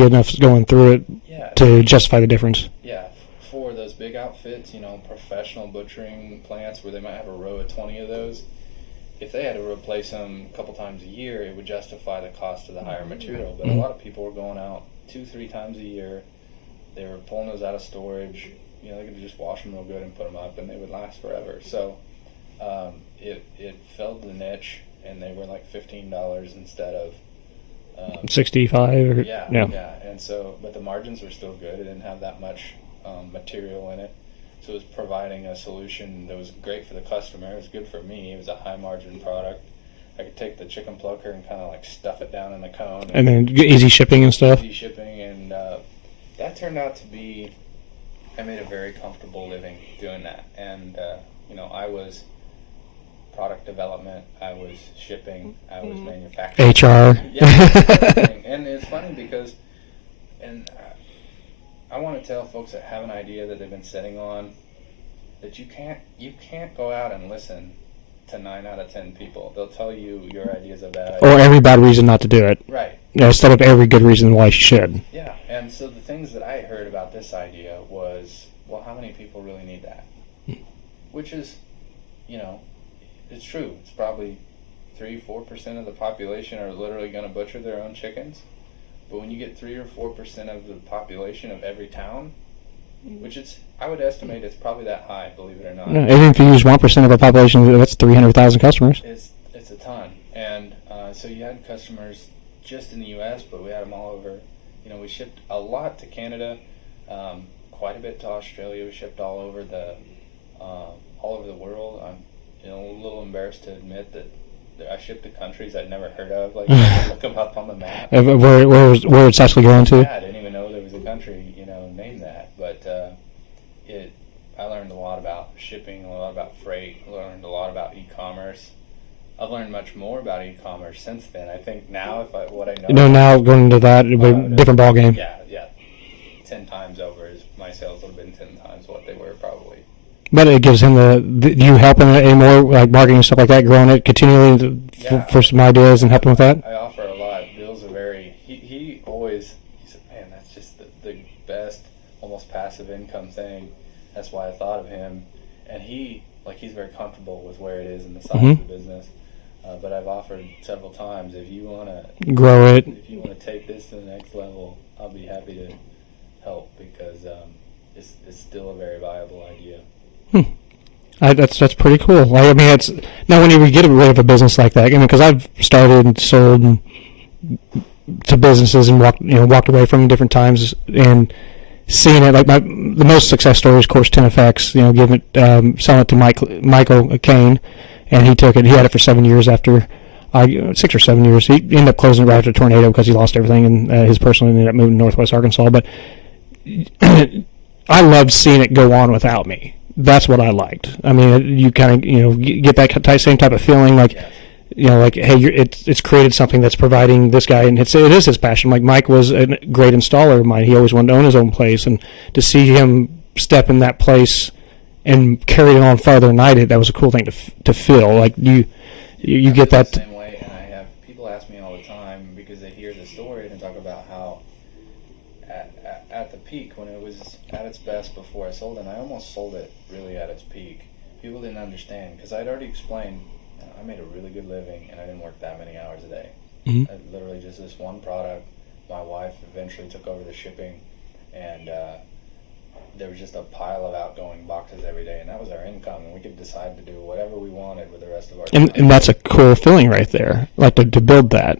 enough going through it yeah, to justify the difference. yeah. For those big outfits, professional butchering plants where they might have a row of 20 of those, if they had to replace them a couple times a year, it would justify the cost of the higher material. But a lot of people were going out 2-3 times a year. They were pulling those out of storage. They could just wash them real good and put them up, and they would last forever. So it filled the niche, and they were like $15 instead of 65 or yeah. And so, but the margins were still good. It didn't have that much material in it, so it was providing a solution that was great for the customer. It was good for me. It was a high margin product. I could take the chicken plucker and kind of like stuff it down in the cone, and then easy shipping and stuff. easy shipping, and that turned out to be. I made a very comfortable living doing that, and I was product development, I was shipping, I was manufacturing. HR. Yeah, and it's funny because, I want to tell folks that have an idea that they've been sitting on, that you can't go out and listen to 9 out of 10 people. They'll tell you your idea is a bad idea. Or every bad reason not to do it. Right. Instead of every good reason why you should. Yeah, and so the things that I heard about this idea was, well, how many people really need that? Which is, it's true. It's probably 3-4% of the population are literally going to butcher their own chickens. But when you get 3 or 4% of the population of every town, which I would estimate it's probably that high, believe it or not. Yeah, even if you use 1% of our population, that's 300,000 customers. It's a ton. And so you had customers just in the U.S., but we had them all over. We shipped a lot to Canada, quite a bit to Australia. We shipped all over the world. I'm a little embarrassed to admit that I shipped to countries I'd never heard of. Like, look them up on the map. Where it's actually going to? Yeah, I didn't even know there was a country, named that. But I learned a lot about shipping, a lot about freight, I learned a lot about e-commerce. I've learned much more about e-commerce since then. I think now, what I know, now going into that, it'll be a different ball game. Yeah, 10 times over. My sales would have been 10 times what they were probably. But it gives him do you help him any more, like marketing and stuff like that, growing it continually for some ideas and helping with that? I offer a lot. Bill's he said, man, that's just the best, almost passive income thing. That's why I thought of him. And he's very comfortable with where it is in the size of the business. But I've offered several times, if you want to grow it, if you want to take this to the next level, I'll be happy to help, because it's still a very viable idea. That's pretty cool. Like, I mean, it's now when you get rid of a business like that. I mean, because I've started and sold to businesses and walked away from different times and seeing it. Like the most success story is, of course, 10FX. Selling it to Michael Kane, and he took it. He had it for 7 years after. 6 or 7 years. He ended up closing it right after a tornado because he lost everything, and his person ended up moving to Northwest Arkansas. But I loved seeing it go on without me. That's what I liked. I mean, you kind of get that same type of feeling, like like, hey, it's created something that's providing this guy, and it is his passion. Like Mike was a great installer of mine. He always wanted to own his own place, and to see him step in that place and carry it on farther than I did, that was a cool thing to feel. Like you get that. The same way, and I have people ask me all the time because they hear the story and talk about how at the peak, when it was at its best before I sold it, and I almost sold it really at its peak. People didn't understand because I'd already explained I made a really good living and I didn't work that many hours a day. Mm-hmm. Literally just this one product. My wife eventually took over the shipping, and there was just a pile of outgoing boxes every day, and that was our income, and we could decide to do whatever we wanted with the rest of our time. And that's a cool feeling right there, like to build that.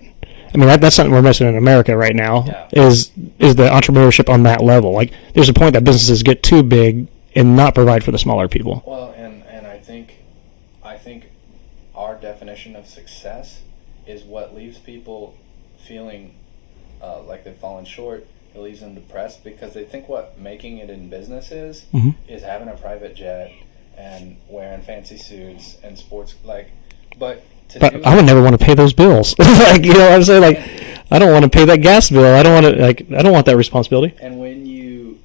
I mean, that's something we're missing in America right now, is the entrepreneurship on that level. Like, there's a point that businesses get too big and not provide for the smaller people. Well, and I think our definition of success is what leaves people feeling like they've fallen short. It leaves them depressed because they think what making it in business is having a private jet and wearing fancy suits and sports, but I would never want to pay those bills. Like, what I'm saying? Like, I don't want to pay that gas bill. I don't want that responsibility. And when you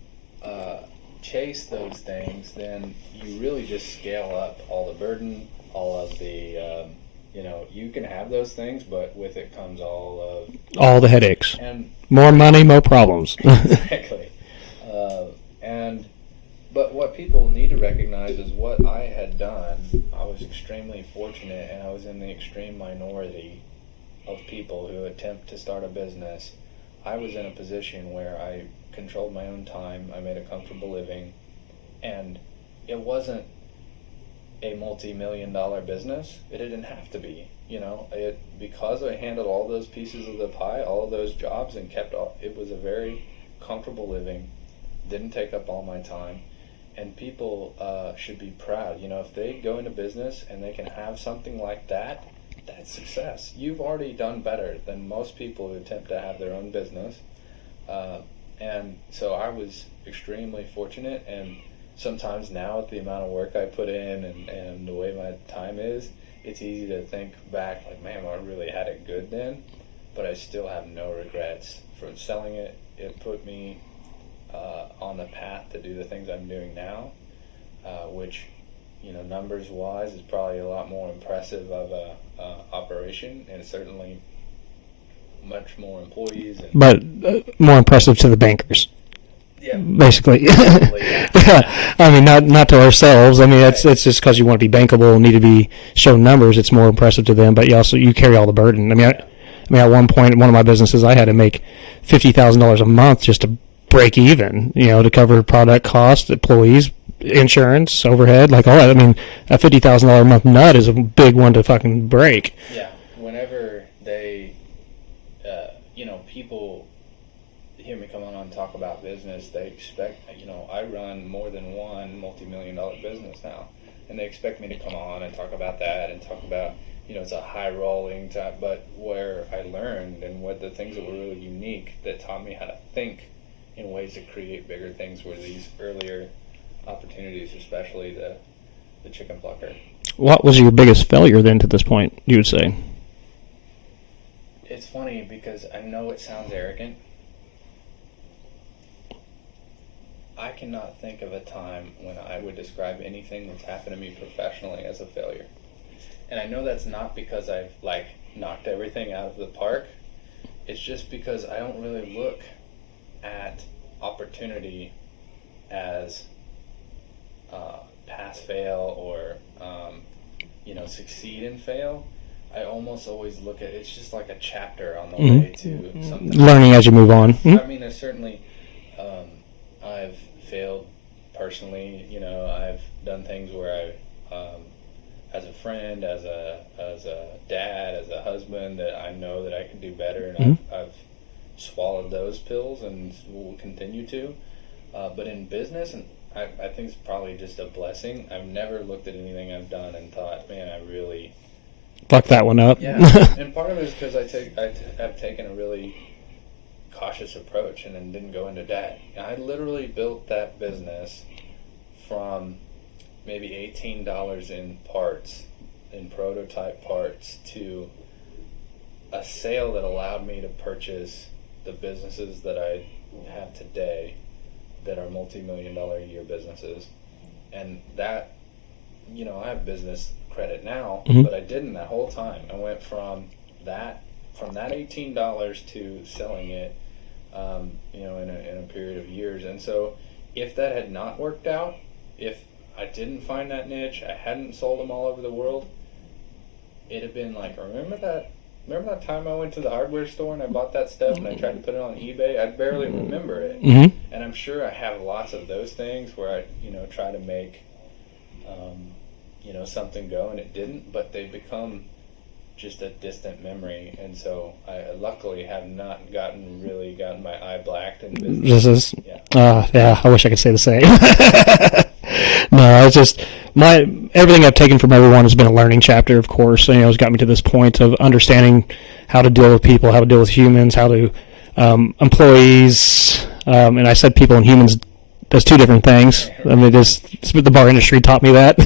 chase those things, then you really just scale up all the burden, all of the you can have those things, but with it comes all the headaches and more money, more problems. Exactly. But what people need to recognize is what I had done. I was extremely fortunate, and I was in the extreme minority of people who attempt to start a business. I was in a position where I controlled my own time. I made a comfortable living, and it wasn't a multi-million-dollar business. It didn't have to be. Because I handled all those pieces of the pie, all of those jobs, and it was a very comfortable living. Didn't take up all my time. And people should be proud. If they go into business and they can have something like that, that's success. You've already done better than most people who attempt to have their own business. And so I was extremely fortunate. And sometimes now, with the amount of work I put in and the way my time is, it's easy to think back like, man, I really had it good then. But I still have no regrets for selling it. It put me on the path to do the things I'm doing now, which, numbers-wise is probably a lot more impressive of a operation, and certainly much more employees. But more impressive to the bankers. Yeah, basically. Yeah. I mean, not to ourselves. I mean, it's just because you want to be bankable and need to be shown numbers. It's more impressive to them. But you carry all the burden. I mean, at one point in one of my businesses, I had to make $50,000 a month just to break even. To cover product costs, employees, insurance, overhead, like all that. I mean, a $50,000 a month nut is a big one to fucking break. Yeah. Whenever they, people hear me come on and talk about business, they expect, I run more than one multi-million-dollar business now, and they expect me to come on and talk about that and talk about, it's a high-rolling type, but where I learned and what the things that were really unique that taught me how to think in ways to create bigger things were these earlier opportunities, especially the chicken plucker. What was your biggest failure then to this point, you would say? It's funny because I know it sounds arrogant. I cannot think of a time when I would describe anything that's happened to me professionally as a failure. And I know that's not because I've knocked everything out of the park. It's just because I don't really look at opportunity as pass fail or succeed and fail. I almost always look at it's just like a chapter on the way to something. Learning as you move on. I mean, there's certainly I've failed personally. I've done things where as a friend, as a dad, as a husband, that I know that I can do better, and I've swallowed those pills and will continue to. But in business, and I think it's probably just a blessing. I've never looked at anything I've done and thought, man, I really fuck that one up. Yeah, and part of it is because I've taken a really cautious approach and then didn't go into debt. I literally built that business from maybe $18 in parts, in prototype parts, to a sale that allowed me to purchase the businesses that I have today that are multi-million-dollar a year businesses. And that, I have business credit now, but I didn't that whole time. I went from that $18 to selling it, in a period of years. And so if that had not worked out, if I didn't find that niche, I hadn't sold them all over the world, it'd have been like, remember that time I went to the hardware store and I bought that stuff and I tried to put it on eBay? I barely remember it. And I'm sure I have lots of those things where I, try to make, something go and it didn't, but they become just a distant memory. And so I luckily have not gotten my eye blacked in business. I wish I could say the same. No, it's just everything I've taken from everyone has been a learning chapter, of course. It's got me to this point of understanding how to deal with people, how to deal with humans, how to employees, and I said people and humans. That's two different things. I mean, the bar industry taught me that.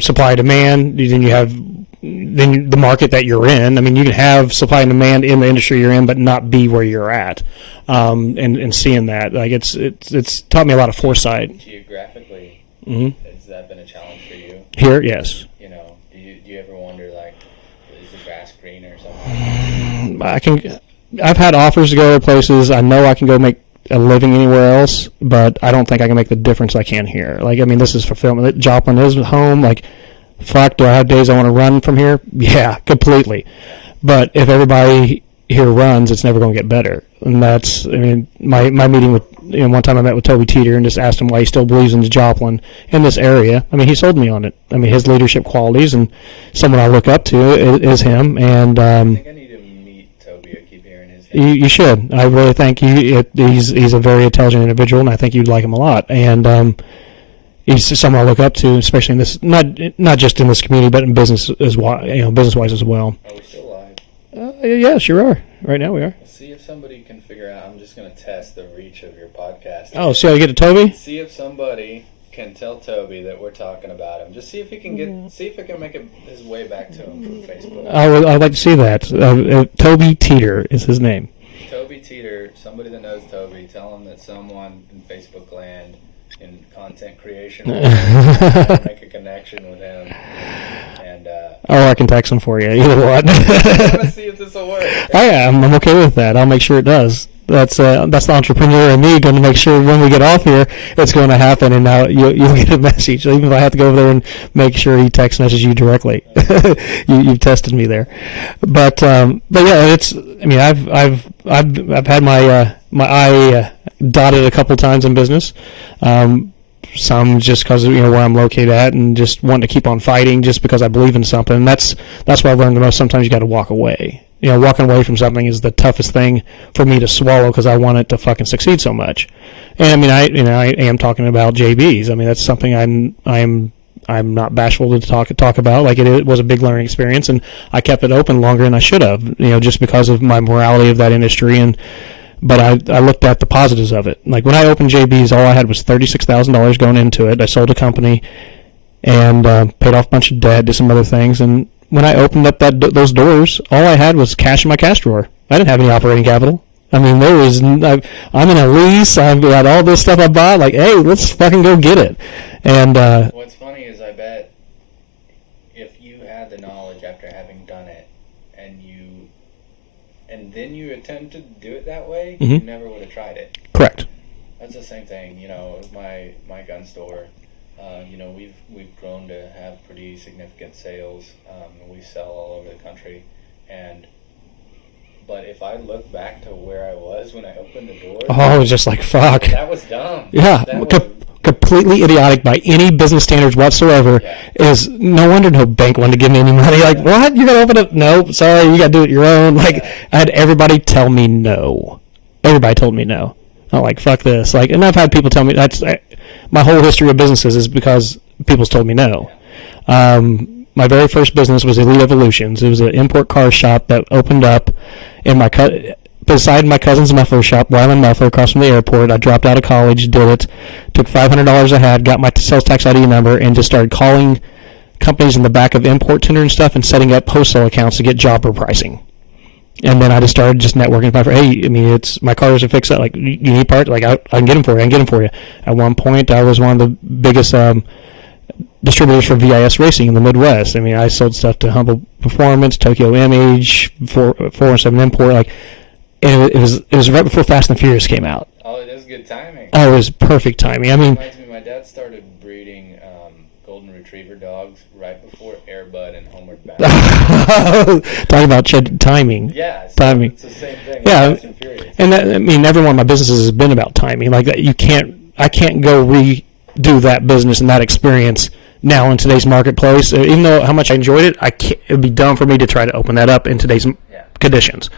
Supply demand. Then you have the market that you're in. I mean, you can have supply and demand in the industry you're in, but not be where you're at. And seeing that, it's taught me a lot of foresight. Geographically, has that been a challenge for you? Here, yes. Do you ever wonder, is the grass green or something? I've had offers to go other places. I know I can go make a living anywhere else, but I don't think I can make the difference I can here. This is fulfillment. Joplin is home. Fuck, do I have days I want to run from here? Yeah, completely. But if everybody here runs, it's never going to get better. And that's, my meeting with, one time I met with Toby Teeter and just asked him why he still believes in Joplin in this area. He sold me on it. His leadership qualities and someone I look up to is him. And I think I need to meet Toby. I keep hearing his name. You should. I really think he's a very intelligent individual, and I think you'd like him a lot. And he's someone I look up to, especially in this, not just in this community, but in business business-wise as well. Are we still live? Yeah, sure are. Right now we are. See if somebody can figure out. I'm just going to test the reach of your podcast. Oh, see how you get to Toby? See if somebody can tell Toby that we're talking about him. Just see if he can see if it can make his way back to him from Facebook. I'd like to see that. Toby Teeter is his name. Toby Teeter, somebody that knows Toby, tell him that someone in Facebook land in content creation will make a connection with him. And I can text him for you. Either one. I want to see if this will work. I'm okay with that. I'll make sure it does. That's the entrepreneur in me going to make sure when we get off here, it's going to happen, and now you'll get a message. Even if I have to go over there and make sure he text messages you directly, you've tested me there. But yeah, it's. I've had my eye dotted a couple times in business. Some just because where I'm located at, and just wanting to keep on fighting just because I believe in something. And that's what I've learned the most. Sometimes you got to walk away. Walking away from something is the toughest thing for me to swallow because I want it to fucking succeed so much. And I am talking about JBs. That's something I'm not bashful to talk about. It was a big learning experience, and I kept it open longer than I should have. Just because of my morality of that industry. but I looked at the positives of it. Like when I opened JB's, all I had was $36,000 going into it. I sold a company and paid off a bunch of debt, did some other things. And when I opened up those doors, all I had was cash in my cash drawer. I didn't have any operating capital. I mean, I'm in a lease. I've got all this stuff I bought. Like, hey, let's fucking go get it. And what's funny is I bet if you had the knowledge after having done it, and then you attempted to do it that way, you never would have tried it. Correct. That's the same thing. My gun store. We've grown to have pretty significant sales. We sell all over the country, but if I look back to where I was when I opened the door, I was just like, fuck. That was dumb. Yeah, completely idiotic by any business standards whatsoever. Yeah. Is no wonder no bank wanted to give me any money. Like, what? You got to open up? No, sorry, you got to do it your own. Like, I had everybody tell me no. Everybody told me no. I'm like, fuck this. Like, and I've had people tell me my whole history of businesses is because people's told me no. My very first business was Elite Evolutions. It was an import car shop that opened up in beside my cousin's muffler shop, Wyland Muffler, across from the airport. I dropped out of college, did it, took $500 I had, got my sales tax ID number, and just started calling companies in the back of import tender and stuff and setting up wholesale accounts to get jobber pricing. And then I just started networking with my friend. Hey, I mean, it's my cars are fixed up. Like, you need parts? Like, I can get them for you. At one point, I was one of the biggest distributors for VIS Racing in the Midwest. I mean, I sold stuff to Humble Performance, Tokyo Image, 407 Import. Like, and it was right before Fast and Furious came out. Oh, it was good timing. Oh, it was perfect timing. I mean, reminds me, my dad started breeding golden retriever dogs right before Air Bud and Homeward Bound. Talking about timing. Yeah, so timing. It's the same thing. Yeah, Fast and Furious. And that, I mean, every one of my businesses has been about timing. Like that, I can't go redo that business and that experience now in today's marketplace. Even though how much I enjoyed it, it'd be dumb for me to try to open that up in today's conditions.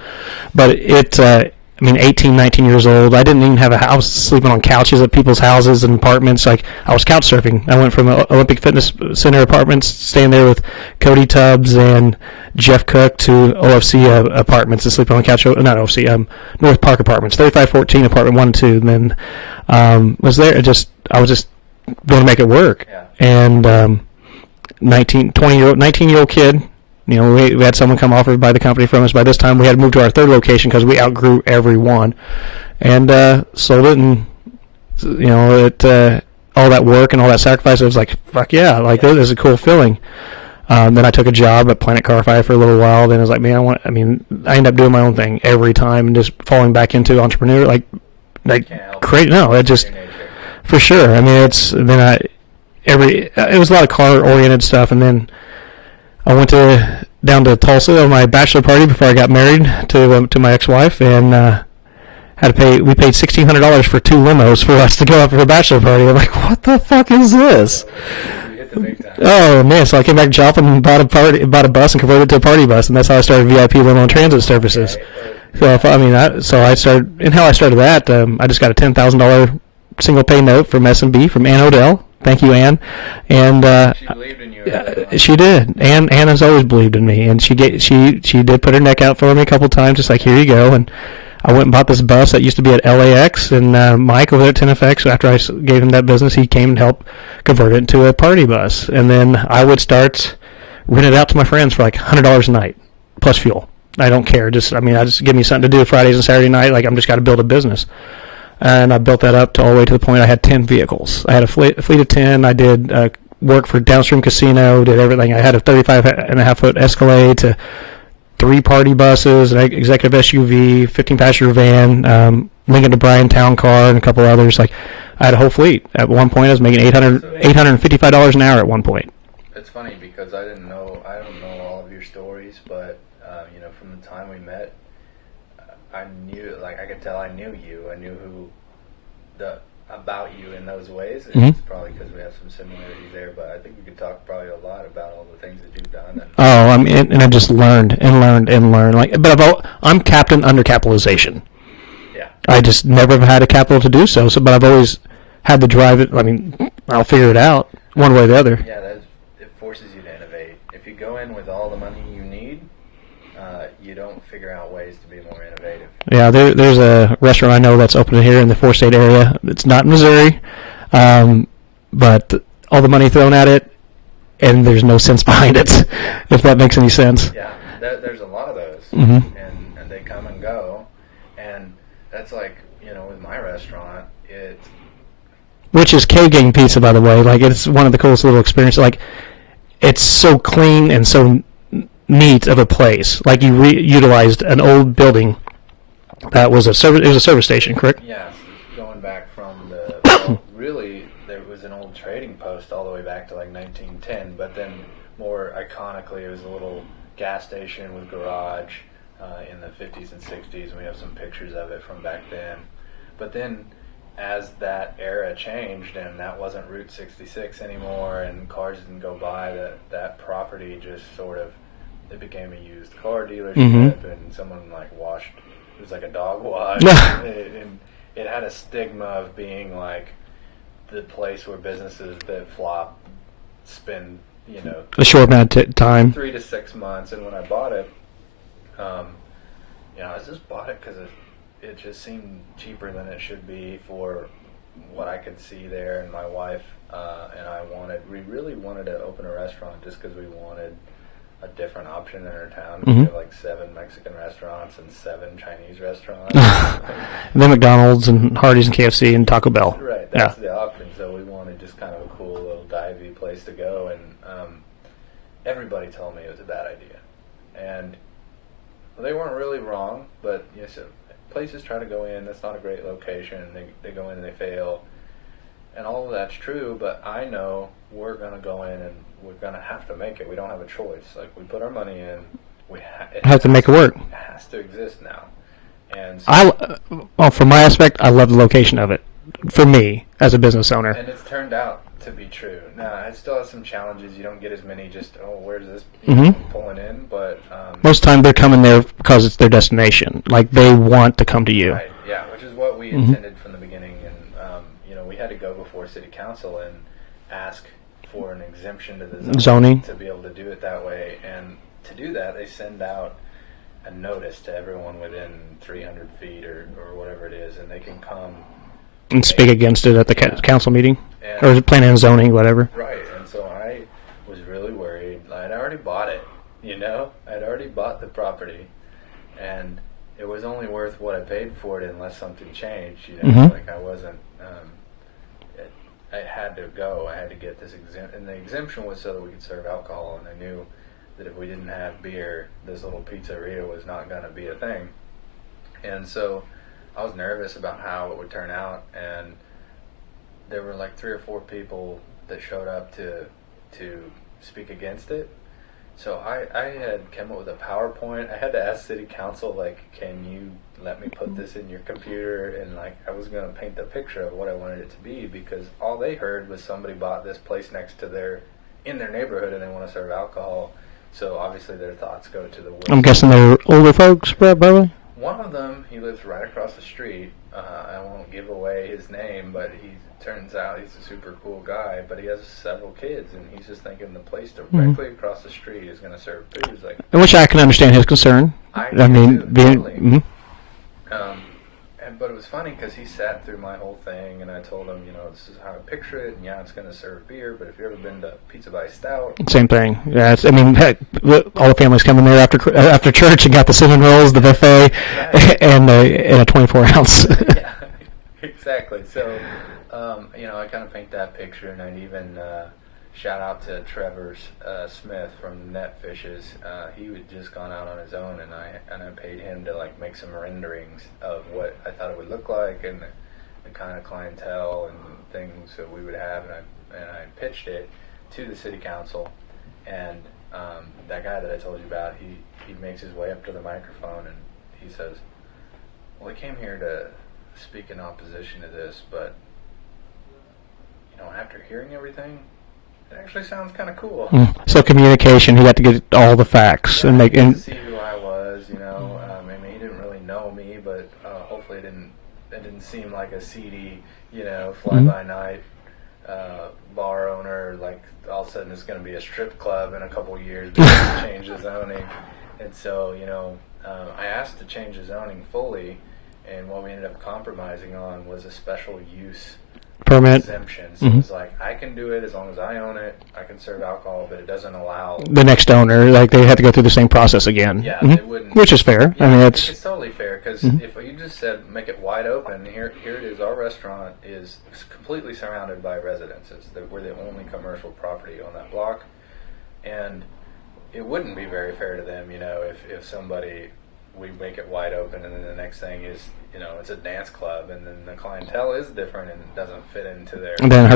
But 18, 19 years old. I didn't even have a house, sleeping on couches at people's houses and apartments. Like, I was couch surfing. I went from Olympic Fitness Center apartments, staying there with Cody Tubbs and Jeff Cook, to OFC apartments and sleeping on the couch. Not OFC, North Park Apartments, 3514 apartment 1 and 2. And then was there. I was just going to make it work. Yeah. And 19-year-old kid. You know, we had someone come offered by the company from us. By this time, we had to move to our third location because we outgrew every one, and sold it. And you know, all that work and all that sacrifice, it was like, fuck yeah, like this is a cool feeling. Then I took a job at Planet Car Fire for a little while. Then I was like, man, I end up doing my own thing every time and just falling back into entrepreneur, like great. No, it just for sure. I mean, it was a lot of car oriented stuff, and then I went down to Tulsa on my bachelor party before I got married to my ex-wife, and we paid $1,600 for 2 limos for us to go up for a bachelor party. I'm like, what the fuck is this? You hit the big time. Oh man! So I came back shopping and bought a bus and converted it to a party bus, and that's how I started VIP limo and transit services. So I started, and how I started that, I just got a $10,000 single pay note from S&B from Ann Odell. Thank you, Ann. And she believed in you. She did. Ann has always believed in me, and she did put her neck out for me a couple times, just like, here you go. And I went and bought this bus that used to be at LAX, and Mike over there at 10FX, after I gave him that business, he came and helped convert it into a party bus. And then I would start renting it out to my friends for like $100 a night plus fuel. I don't care. Just give me something to do Fridays and Saturday night. Like, I'm just got to build a business. And I built that up to all the way to the point I had 10 vehicles. I had a fleet of 10. I did work for Downstream Casino, did everything. I had a 35.5-foot Escalade to 3 party buses, an executive SUV, 15-passenger van, Lincoln to Bryan town car, and a couple others. Like, I had a whole fleet. At one point, I was making $855 an hour at one point. It's funny because I don't know all of your stories, but from the time we met, I knew, like, I could tell I knew you. I knew about you in those ways. It's probably because we have some similarities there, but I think we could talk probably a lot about all the things that you've done. And I just learned. Like, but I'm captain under capitalization. Yeah. I just never had a capital to do so. But I've always had the drive. I'll figure it out one way or the other. Yeah, it forces you to innovate. If you go in with all the money you need, you don't figure out ways to be more innovative. Yeah, there's a restaurant I know that's open here in the four-state area. It's not in Missouri, but all the money thrown at it, and there's no sense behind it, if that makes any sense. Yeah, there's a lot of those, Mm-hmm. and they come and go, and that's like, with my restaurant, Which is cave gang pizza, by the way. Like, it's one of the coolest little experiences. Like, it's so clean and so neat of a place. Like, you utilized an old building that was it was a service station, correct? yeah, going back from well, really, there was an old trading post all the way back to like 1910, but then more iconically, it was a little gas station with garage in the 50s and 60s, and we have some pictures of it from back then. But then, as that era changed, and that wasn't Route 66 anymore, and cars didn't go by, that property just sort of, it became a used car dealership, and someone like washed, it was like a dog wash, and it had a stigma of being like the place where businesses that flop spend, A short amount of time. 3 to 6 months. And when I bought it, I just bought it because it just seemed cheaper than it should be for what I could see there. And my wife and we really wanted to open a restaurant just because we wanted a different option in our town. We have like 7 Mexican restaurants and 7 Chinese restaurants. And then McDonald's and Hardee's and KFC and Taco Bell. Right, that's the option. So we wanted just kind of a cool little divey place to go, and everybody told me it was a bad idea. And they weren't really wrong, but so places try to go in, that's not a great location, they go in and they fail. And all of that's true, but I know we're going to go in and we're going to have to make it. We don't have a choice. Like, we put our money in, it have to make it work. It has to exist now. And so, from my aspect, I love the location of it. For me, as a business owner. And it's turned out to be true. Now, it still has some challenges. You don't get as many where's this pulling in? But most of the time they're coming there because it's their destination. Like, they want to come to you. Right, yeah, which is what we intended from the beginning. And, we had to go before City Council and ask for an exemption to the zoning to be able to do it that way. And to do that, they send out a notice to everyone within 300 feet or whatever it is, and they can come and speak against it at the council meeting, or planning and zoning, whatever. Right, and so I was really worried. I'd already bought it, I'd already bought the property, and it was only worth what I paid for it unless something changed, like I wasn't, I had to go, I had to get this exemption, and the exemption was so that we could serve alcohol, and I knew that if we didn't have beer, this little pizzeria was not going to be a thing. And so I was nervous about how it would turn out, and there were like 3 or 4 people that showed up to speak against it. So I had come up with a PowerPoint. I had to ask City Council, like, can you let me put this in your computer? And like, I was going to paint the picture of what I wanted it to be, because all they heard was somebody bought this place next to in their neighborhood and they want to serve alcohol. So obviously their thoughts go to the worst. I'm guessing they're older folks, probably? One of them, he lives right across the street. I won't give away his name, but turns out he's a super cool guy, but he has several kids, and he's just thinking the place directly across the street is going to serve food. He's like, which I can understand his concern. I mean, totally. But it was funny because he sat through my whole thing, and I told him, this is how I picture it, and yeah, it's going to serve beer, but if you've ever been to Pizza by Stout... Same thing. Yeah, heck, all the families coming there after church and got the cinnamon rolls, the buffet, and a 24-ounce. Yeah, exactly. So, I kind of paint that picture, and I'd even shout out to Trevor Smith from Net Fishes. He had just gone out on his own, and I paid him to like make some renderings of what I thought it would look like, and the kind of clientele and things that we would have, and I pitched it to the City Council, and that guy that I told you about, he makes his way up to the microphone, and he says, well, I came here to speak in opposition to this, but after hearing everything, it actually sounds kind of cool. So communication, he got to get all the facts and make to see who I was. I mean, he didn't really know me, but hopefully it didn't seem like a seedy, fly by night bar owner. Like all of a sudden it's going to be a strip club in a couple of years because they change the zoning. And so I asked to change the zoning fully, and what we ended up compromising on was a special use Permit. exemption. So it was like, I can do it as long as I own it. I can serve alcohol, but it doesn't allow The next owner, like they have to go through the same process again. Yeah, Mhm. they wouldn't. Which is fair. Yeah, I mean, it's totally fair, because Mhm. if you just said make it wide open, here it is. Our restaurant is completely surrounded by residences. We're the only commercial property on that block, and it wouldn't be very fair to them, if somebody, we make it wide open, and then the next thing is, it's a dance club, and then the clientele is different and it doesn't fit into their. and then it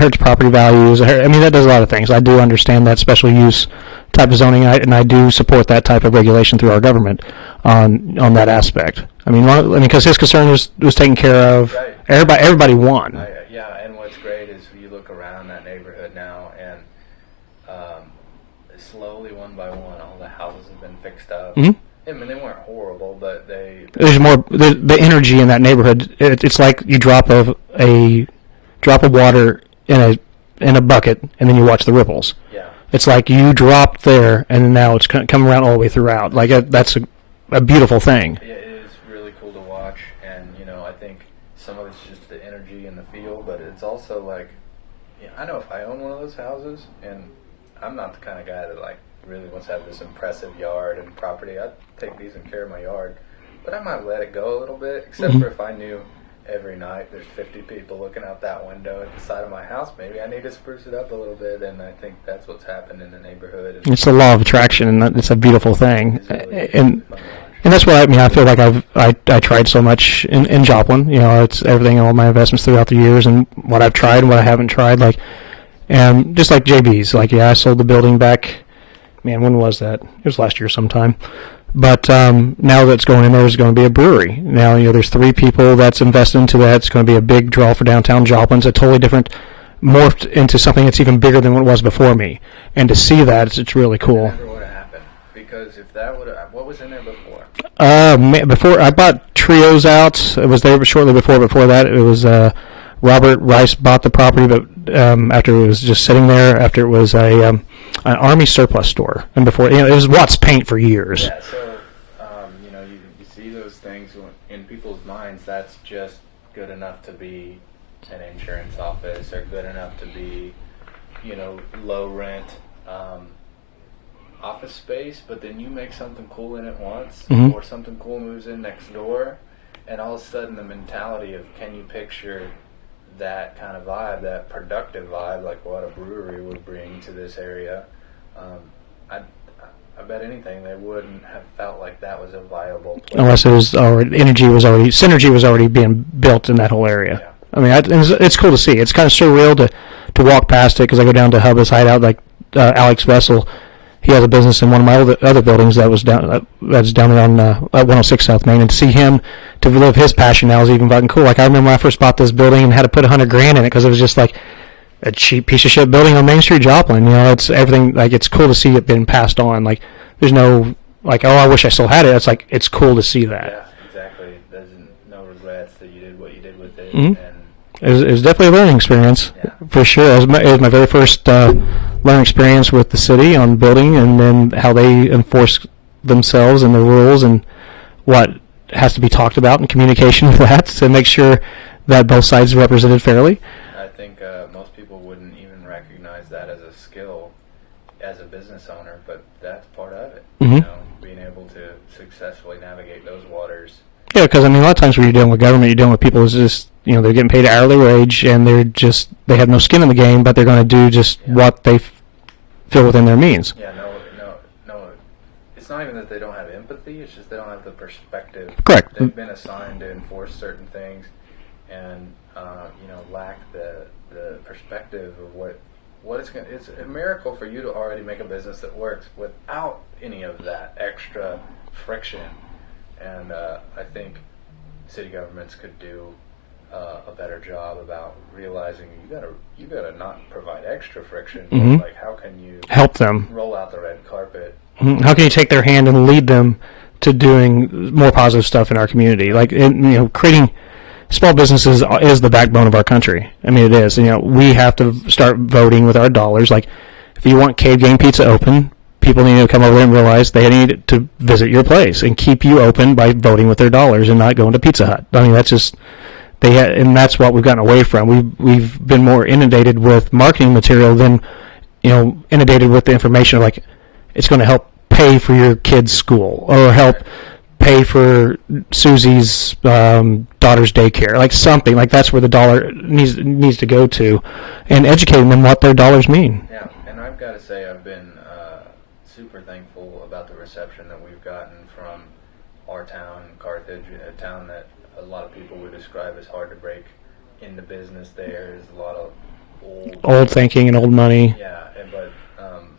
hurts property values. I mean, that does a lot of things. I do understand that special use type of zoning, and I do support that type of regulation through our government on that aspect. I mean, because his concern was taken care of. Right. Everybody won. Yeah, and what's great is you look around that neighborhood now, and slowly, one by one, all the houses have been fixed up. Mm-hmm. I mean, they weren't horrible, but There's more the energy in that neighborhood. It's like you drop a drop of water in a bucket, and then you watch the ripples. Yeah. It's like you dropped there, and now it's coming around all the way throughout. Like that's a beautiful thing. Yeah, it is really cool to watch, and I think some of it's just the energy and the feel, but it's also like, I know if I own one of those houses, and I'm not the kind of guy that really wants to have this impressive yard and property. I take decent care of my yard, but I might let it go a little bit, except Mm-hmm. for if I knew every night there's 50 people looking out that window at the side of my house. Maybe I need to spruce it up a little bit, and I think that's what's happened in the neighborhood. It's the law of attraction, and it's a beautiful thing. It's really And fun to watch. and that's what I feel like I tried so much in Joplin. It's everything, all my investments throughout the years, and what I've tried and what I haven't tried. And just like JB's, I sold the building back. Man, when was that? It was last year sometime. But now that's going in there is going to be a brewery. Now, there's 3 people that's invested into that. It's going to be a big draw for downtown Joplin. It's a totally different, morphed into something that's even bigger than what it was before me. And to see that, it's really cool. It never would have happened, because if that would have, what was in there before? Before I bought Trios out, it was there shortly before. Before that, it was Robert Rice bought the property, but after it was just sitting there, after it was an Army surplus store, and before it was Watts Paint for years. Yeah, so you see those things in people's minds. That's just good enough to be an insurance office, or good enough to be, low rent office space. But then you make something cool in it once, Mhm. or something cool moves in next door, and all of a sudden the mentality of, can you picture that kind of vibe, that productive vibe, like what a brewery would bring to this area? I bet anything they wouldn't have felt like that was a viable place. Unless it was already synergy was already being built in that whole area. Yeah. I mean, it's cool to see. It's kind of surreal to walk past it, because I go down to Hubba's Hideout, like Alex Vessel. He has a business in one of my other buildings that's down there on 106 South Main, and to see him to live his passion now is even fucking cool. Like, I remember when I first bought this building and had to put $100,000 in it because it was just like a cheap piece of shit building on Main Street, Joplin. It's everything. Like, it's cool to see it being passed on. Like, there's no I wish I still had it. It's like, it's cool to see that. Yeah, exactly. There's no regrets that you did what you did with it. Mhm. And It was definitely a learning experience, Yeah. for sure. It was my very first learning experience with the city on building, and then how they enforce themselves and the rules, and what has to be talked about in communication with that to make sure that both sides are represented fairly. I think most people wouldn't even recognize that as a skill as a business owner, but that's part of it. Mhm. Being able to successfully navigate those waters. Yeah, because a lot of times when you're dealing with government, you're dealing with people who's just they're getting paid an hourly wage, and they have no skin in the game, but they're going to do just what they feel within their means. Yeah, no. It's not even that they don't have empathy. It's just they don't have the perspective. Correct. They've been assigned to enforce certain things, and lack the perspective of what it's going. It's a miracle for you to already make a business that works without any of that extra friction. And I think city governments could do a better job about realizing you gotta not provide extra friction. Mhm. Like, how can you Help them. roll out the red carpet? How can you take their hand and lead them to doing more positive stuff in our community? Like, creating small businesses is the backbone of our country. I mean, it is. We have to start voting with our dollars. Like, if you want Cave Game Pizza open, people need to come over and realize they need to visit your place and keep you open by voting with their dollars and not going to Pizza Hut. I mean, that's just and that's what we've gotten away from. We've been more inundated with marketing material than inundated with the information of like it's going to help pay for your kid's school or help pay for Susie's daughter's daycare, like something like that's where the dollar needs to go to, and educating them what their dollars mean. Yeah, and I've got to say I've been super thankful about the reception that we've gotten from our town, Carthage, a town that a lot of people would describe as hard to break into business. There's a lot of old thinking and old money. Yeah, but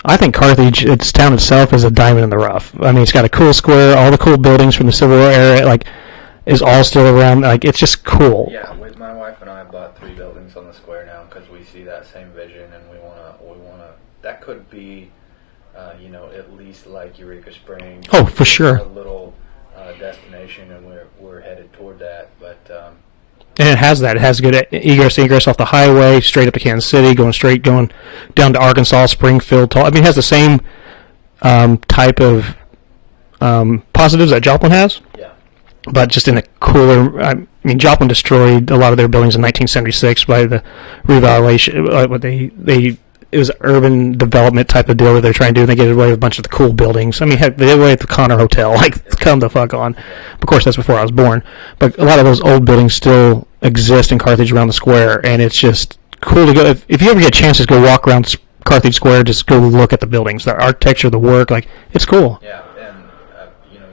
I think Carthage, its town itself, is a diamond in the rough. I mean, it's got a cool square, all the cool buildings from the Civil War era, like, is all still around. Like, it's just cool. Yeah, with my wife and I bought 3 buildings on the square now because we see that same vision, and we wanna. That could be, at least like Eureka Springs. Oh, for sure. A little destination, and we're headed toward that, but. And it has that. It has good egress off the highway, straight up to Kansas City, going down to Arkansas, Springfield. I mean, it has the same type of positives that Joplin has. Yeah. But just in a cooler. I mean, Joplin destroyed a lot of their buildings in 1976 by the revaluation. It was an urban development type of deal that they're trying to do. And they get away with a bunch of the cool buildings. I mean, heck, they did away with the Connor Hotel. Like, come the fuck on. Of course, that's before I was born. But a lot of those old buildings still exist in Carthage around the square, and it's just cool to go. If you ever get a chance to go walk around Carthage Square, just go look at the buildings, the architecture, the work. Like, it's cool. Yeah, and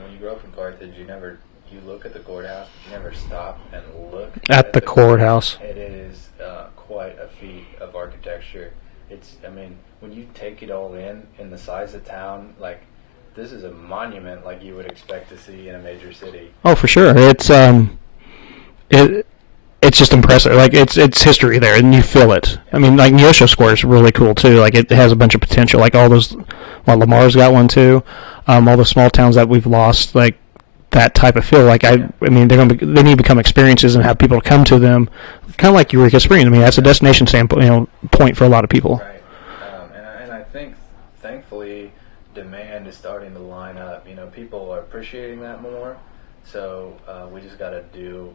when you grow up in Carthage, you look at the courthouse, but you never stop and look at the courthouse. It is quite a feat of architecture. When you take it all in the size of town, like, this is a monument like you would expect to see in a major city. Oh, for sure. It's just impressive. Like, it's history there, and you feel it. I mean, like, Neosho Square is really cool, too. Like, it has a bunch of potential. Like, all those, Lamar's got one, too. All the small towns that we've lost, like, that type of feel. Like, I mean, they need to become experiences and have people come to them, kind of like Eureka Springs. I mean, that's a destination standpoint, point for a lot of people. Right. And I think, thankfully, demand is starting to line up. People are appreciating that more. So we just got to do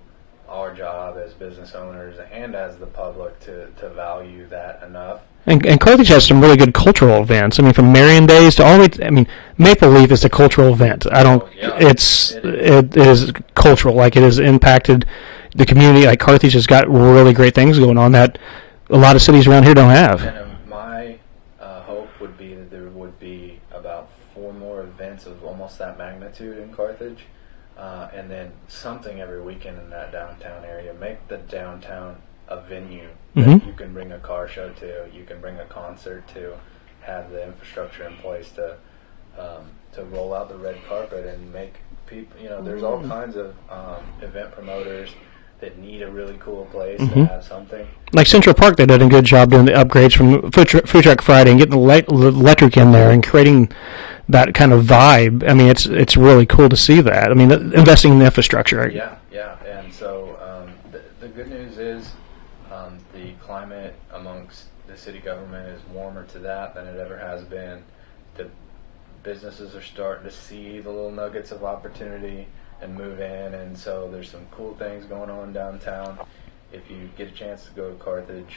our job as business owners and as the public to value that enough. And Carthage has some really good cultural events. I mean, from Marion Days to all the way. I mean, Maple Leaf is a cultural event. It is cultural. Like, it has impacted the community. Like, Carthage has got really great things going on that a lot of cities around here don't have. And my hope would be that there would be about 4 more events of almost that magnitude in Carthage. And then something every weekend in that downtown area. Make the downtown a venue that you can bring a car show to, you can bring a concert to, have the infrastructure in place to roll out the red carpet and make people, there's all kinds of event promoters that need a really cool place to have something. Like Central Park, they did a good job doing the upgrades from Food Truck Friday and getting the electric in there and creating that kind of vibe. I mean, it's really cool to see that. I mean, investing in the infrastructure. Yeah. And so the good news is the climate amongst the city government is warmer to that than it ever has been. The businesses are starting to see the little nuggets of opportunity and move in, and so there's some cool things going on downtown. If you get a chance to go to Carthage,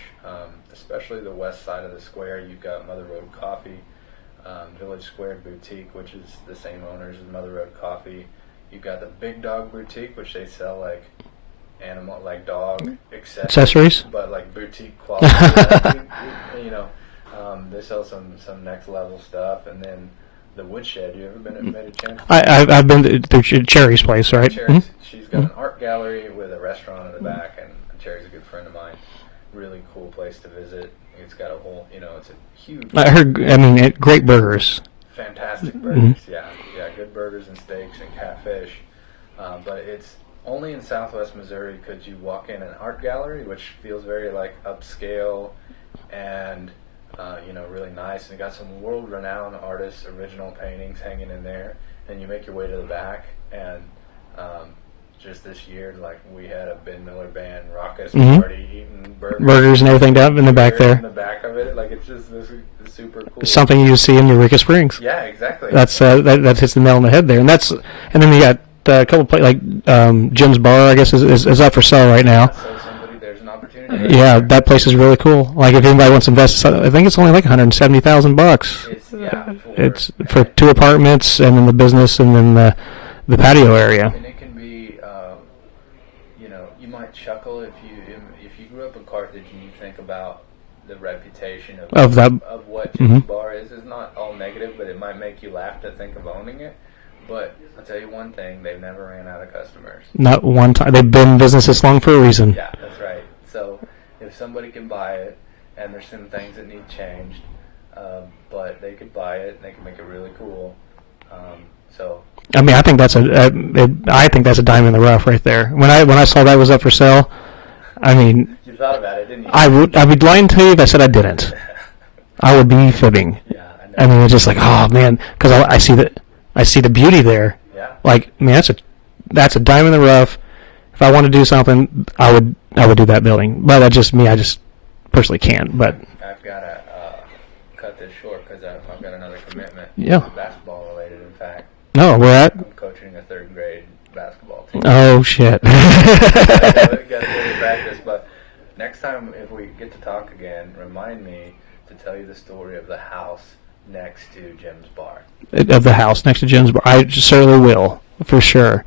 especially the west side of the square, you've got Mother Road Coffee, Village Square Boutique, which is the same owners as Mother Road Coffee. You've got the Big Dog Boutique, which they sell like dog accessories, but like boutique quality. They sell some next level stuff, and then the Woodshed. You ever made a chance? I've been to Cherry's place, right? Cherry's. She's got an art gallery with a restaurant in the back, and Cherry's a good friend of mine. Really cool place to visit. It's got a whole, it's a huge. I heard. Great burgers. Fantastic burgers. Yeah, good burgers and steaks and catfish. But it's only in Southwest Missouri could you walk in an art gallery, which feels very like upscale and really nice. And you got some world-renowned artists' original paintings hanging in there. And you make your way to the back, and just this year, like, we had a Ben Miller band rock us party, eating burgers and everything down in the back there. In the back of it, like, it's just this super cool something you see in Eureka Springs. Yeah, exactly. That's that hits the nail on the head there, and then you got a couple places like Jim's Bar, I guess is up for sale right now. So there's an opportunity. Yeah, that place is really cool. Like if anybody wants to invest, I think it's only like $170,000. It's for 2 apartments and then the business and then the patio area. And it can be, you might chuckle if you grew up in Carthage and you think about the reputation of what Jim's Bar is. It's not all negative, but it might make you laugh to think of owning it. But I'll tell you one thing, they've never ran out of customers. Not one time. They've been in business this long for a reason. Yeah, that's right. So if somebody can buy it, and there's some things that need changed, but they could buy it, and they can make it really cool. I mean, I think that's a diamond in the rough right there. When I saw that was up for sale, I mean, you thought about it, didn't you? I'd be lying to you if I said I didn't. I would be fibbing. Yeah, I know. I mean, it's just like, oh man, because I see the beauty there. Yeah. Like, man, that's a diamond in the rough. If I want to do something, I would do that building. But that's just me. I just personally can't. But I've got to cut this short because I've got another commitment. Yeah. Basketball related, in fact. No, we're at. I'm coaching a 3rd grade basketball team. Oh shit. Got to go to practice, but next time if we get to talk again, remind me to tell you the story of the house next to Jim's Bar. Of the house next to Jim's Bar, I certainly will for sure.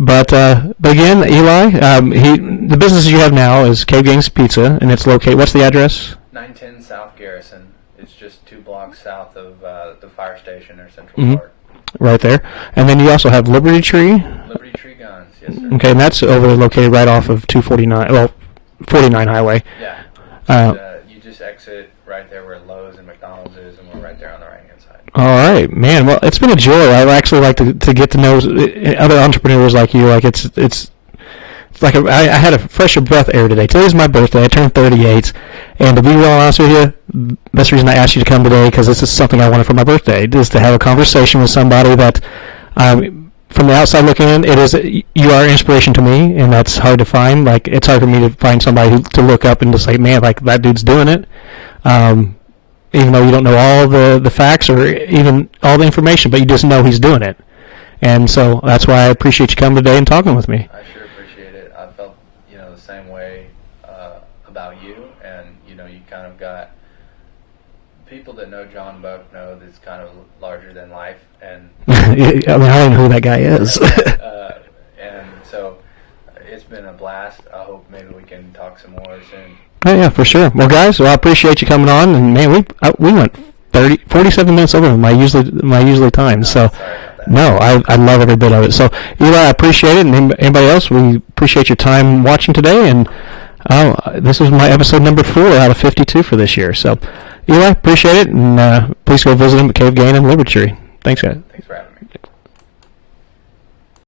But again, Eli, the business you have now is Cave Gaines Pizza, and it's located. What's the address? 910 South Garrison. It's just 2 blocks south of the fire station or Central Park. Right there. And then you also have Liberty Tree. Liberty Tree Guns, yes sir. Okay, and that's located right off of 49 highway. Yeah. You just exit right there where Lowe's and McDonald's is, and we're right there on the right-hand side. All right, man. Well, it's been a joy. I actually like to get to know other entrepreneurs like you. Like it's like I had a fresher breath air today. Today's my birthday. I turned 38, and to be real honest with you, that's the reason I asked you to come today, because this is something I wanted for my birthday, is to have a conversation with somebody that, from the outside looking in, you are inspiration to me, and that's hard to find. Like, it's hard for me to find somebody to look up and to say, man, like that dude's doing it. Even though you don't know all the facts or even all the information, but you just know he's doing it. And so that's why I appreciate you coming today and talking with me. I sure appreciate it. I felt, the same way about you, and, you kind of got people that know John Buck know that's kind of larger than life. And I mean, I don't know who that guy is. And so it's been a blast. I hope maybe we can talk some more soon. Oh, yeah, for sure. Well, guys, I appreciate you coming on, and man, we went 47 minutes over my usually time. So, no, I love every bit of it. So, Eli, I appreciate it, and anybody else, we appreciate your time watching today. And this is my episode number 4 out of 52 for this year. So, Eli, appreciate it, and please go visit him at Cave Gaines and Liberty Tree. Thanks, guys. Thanks for having me.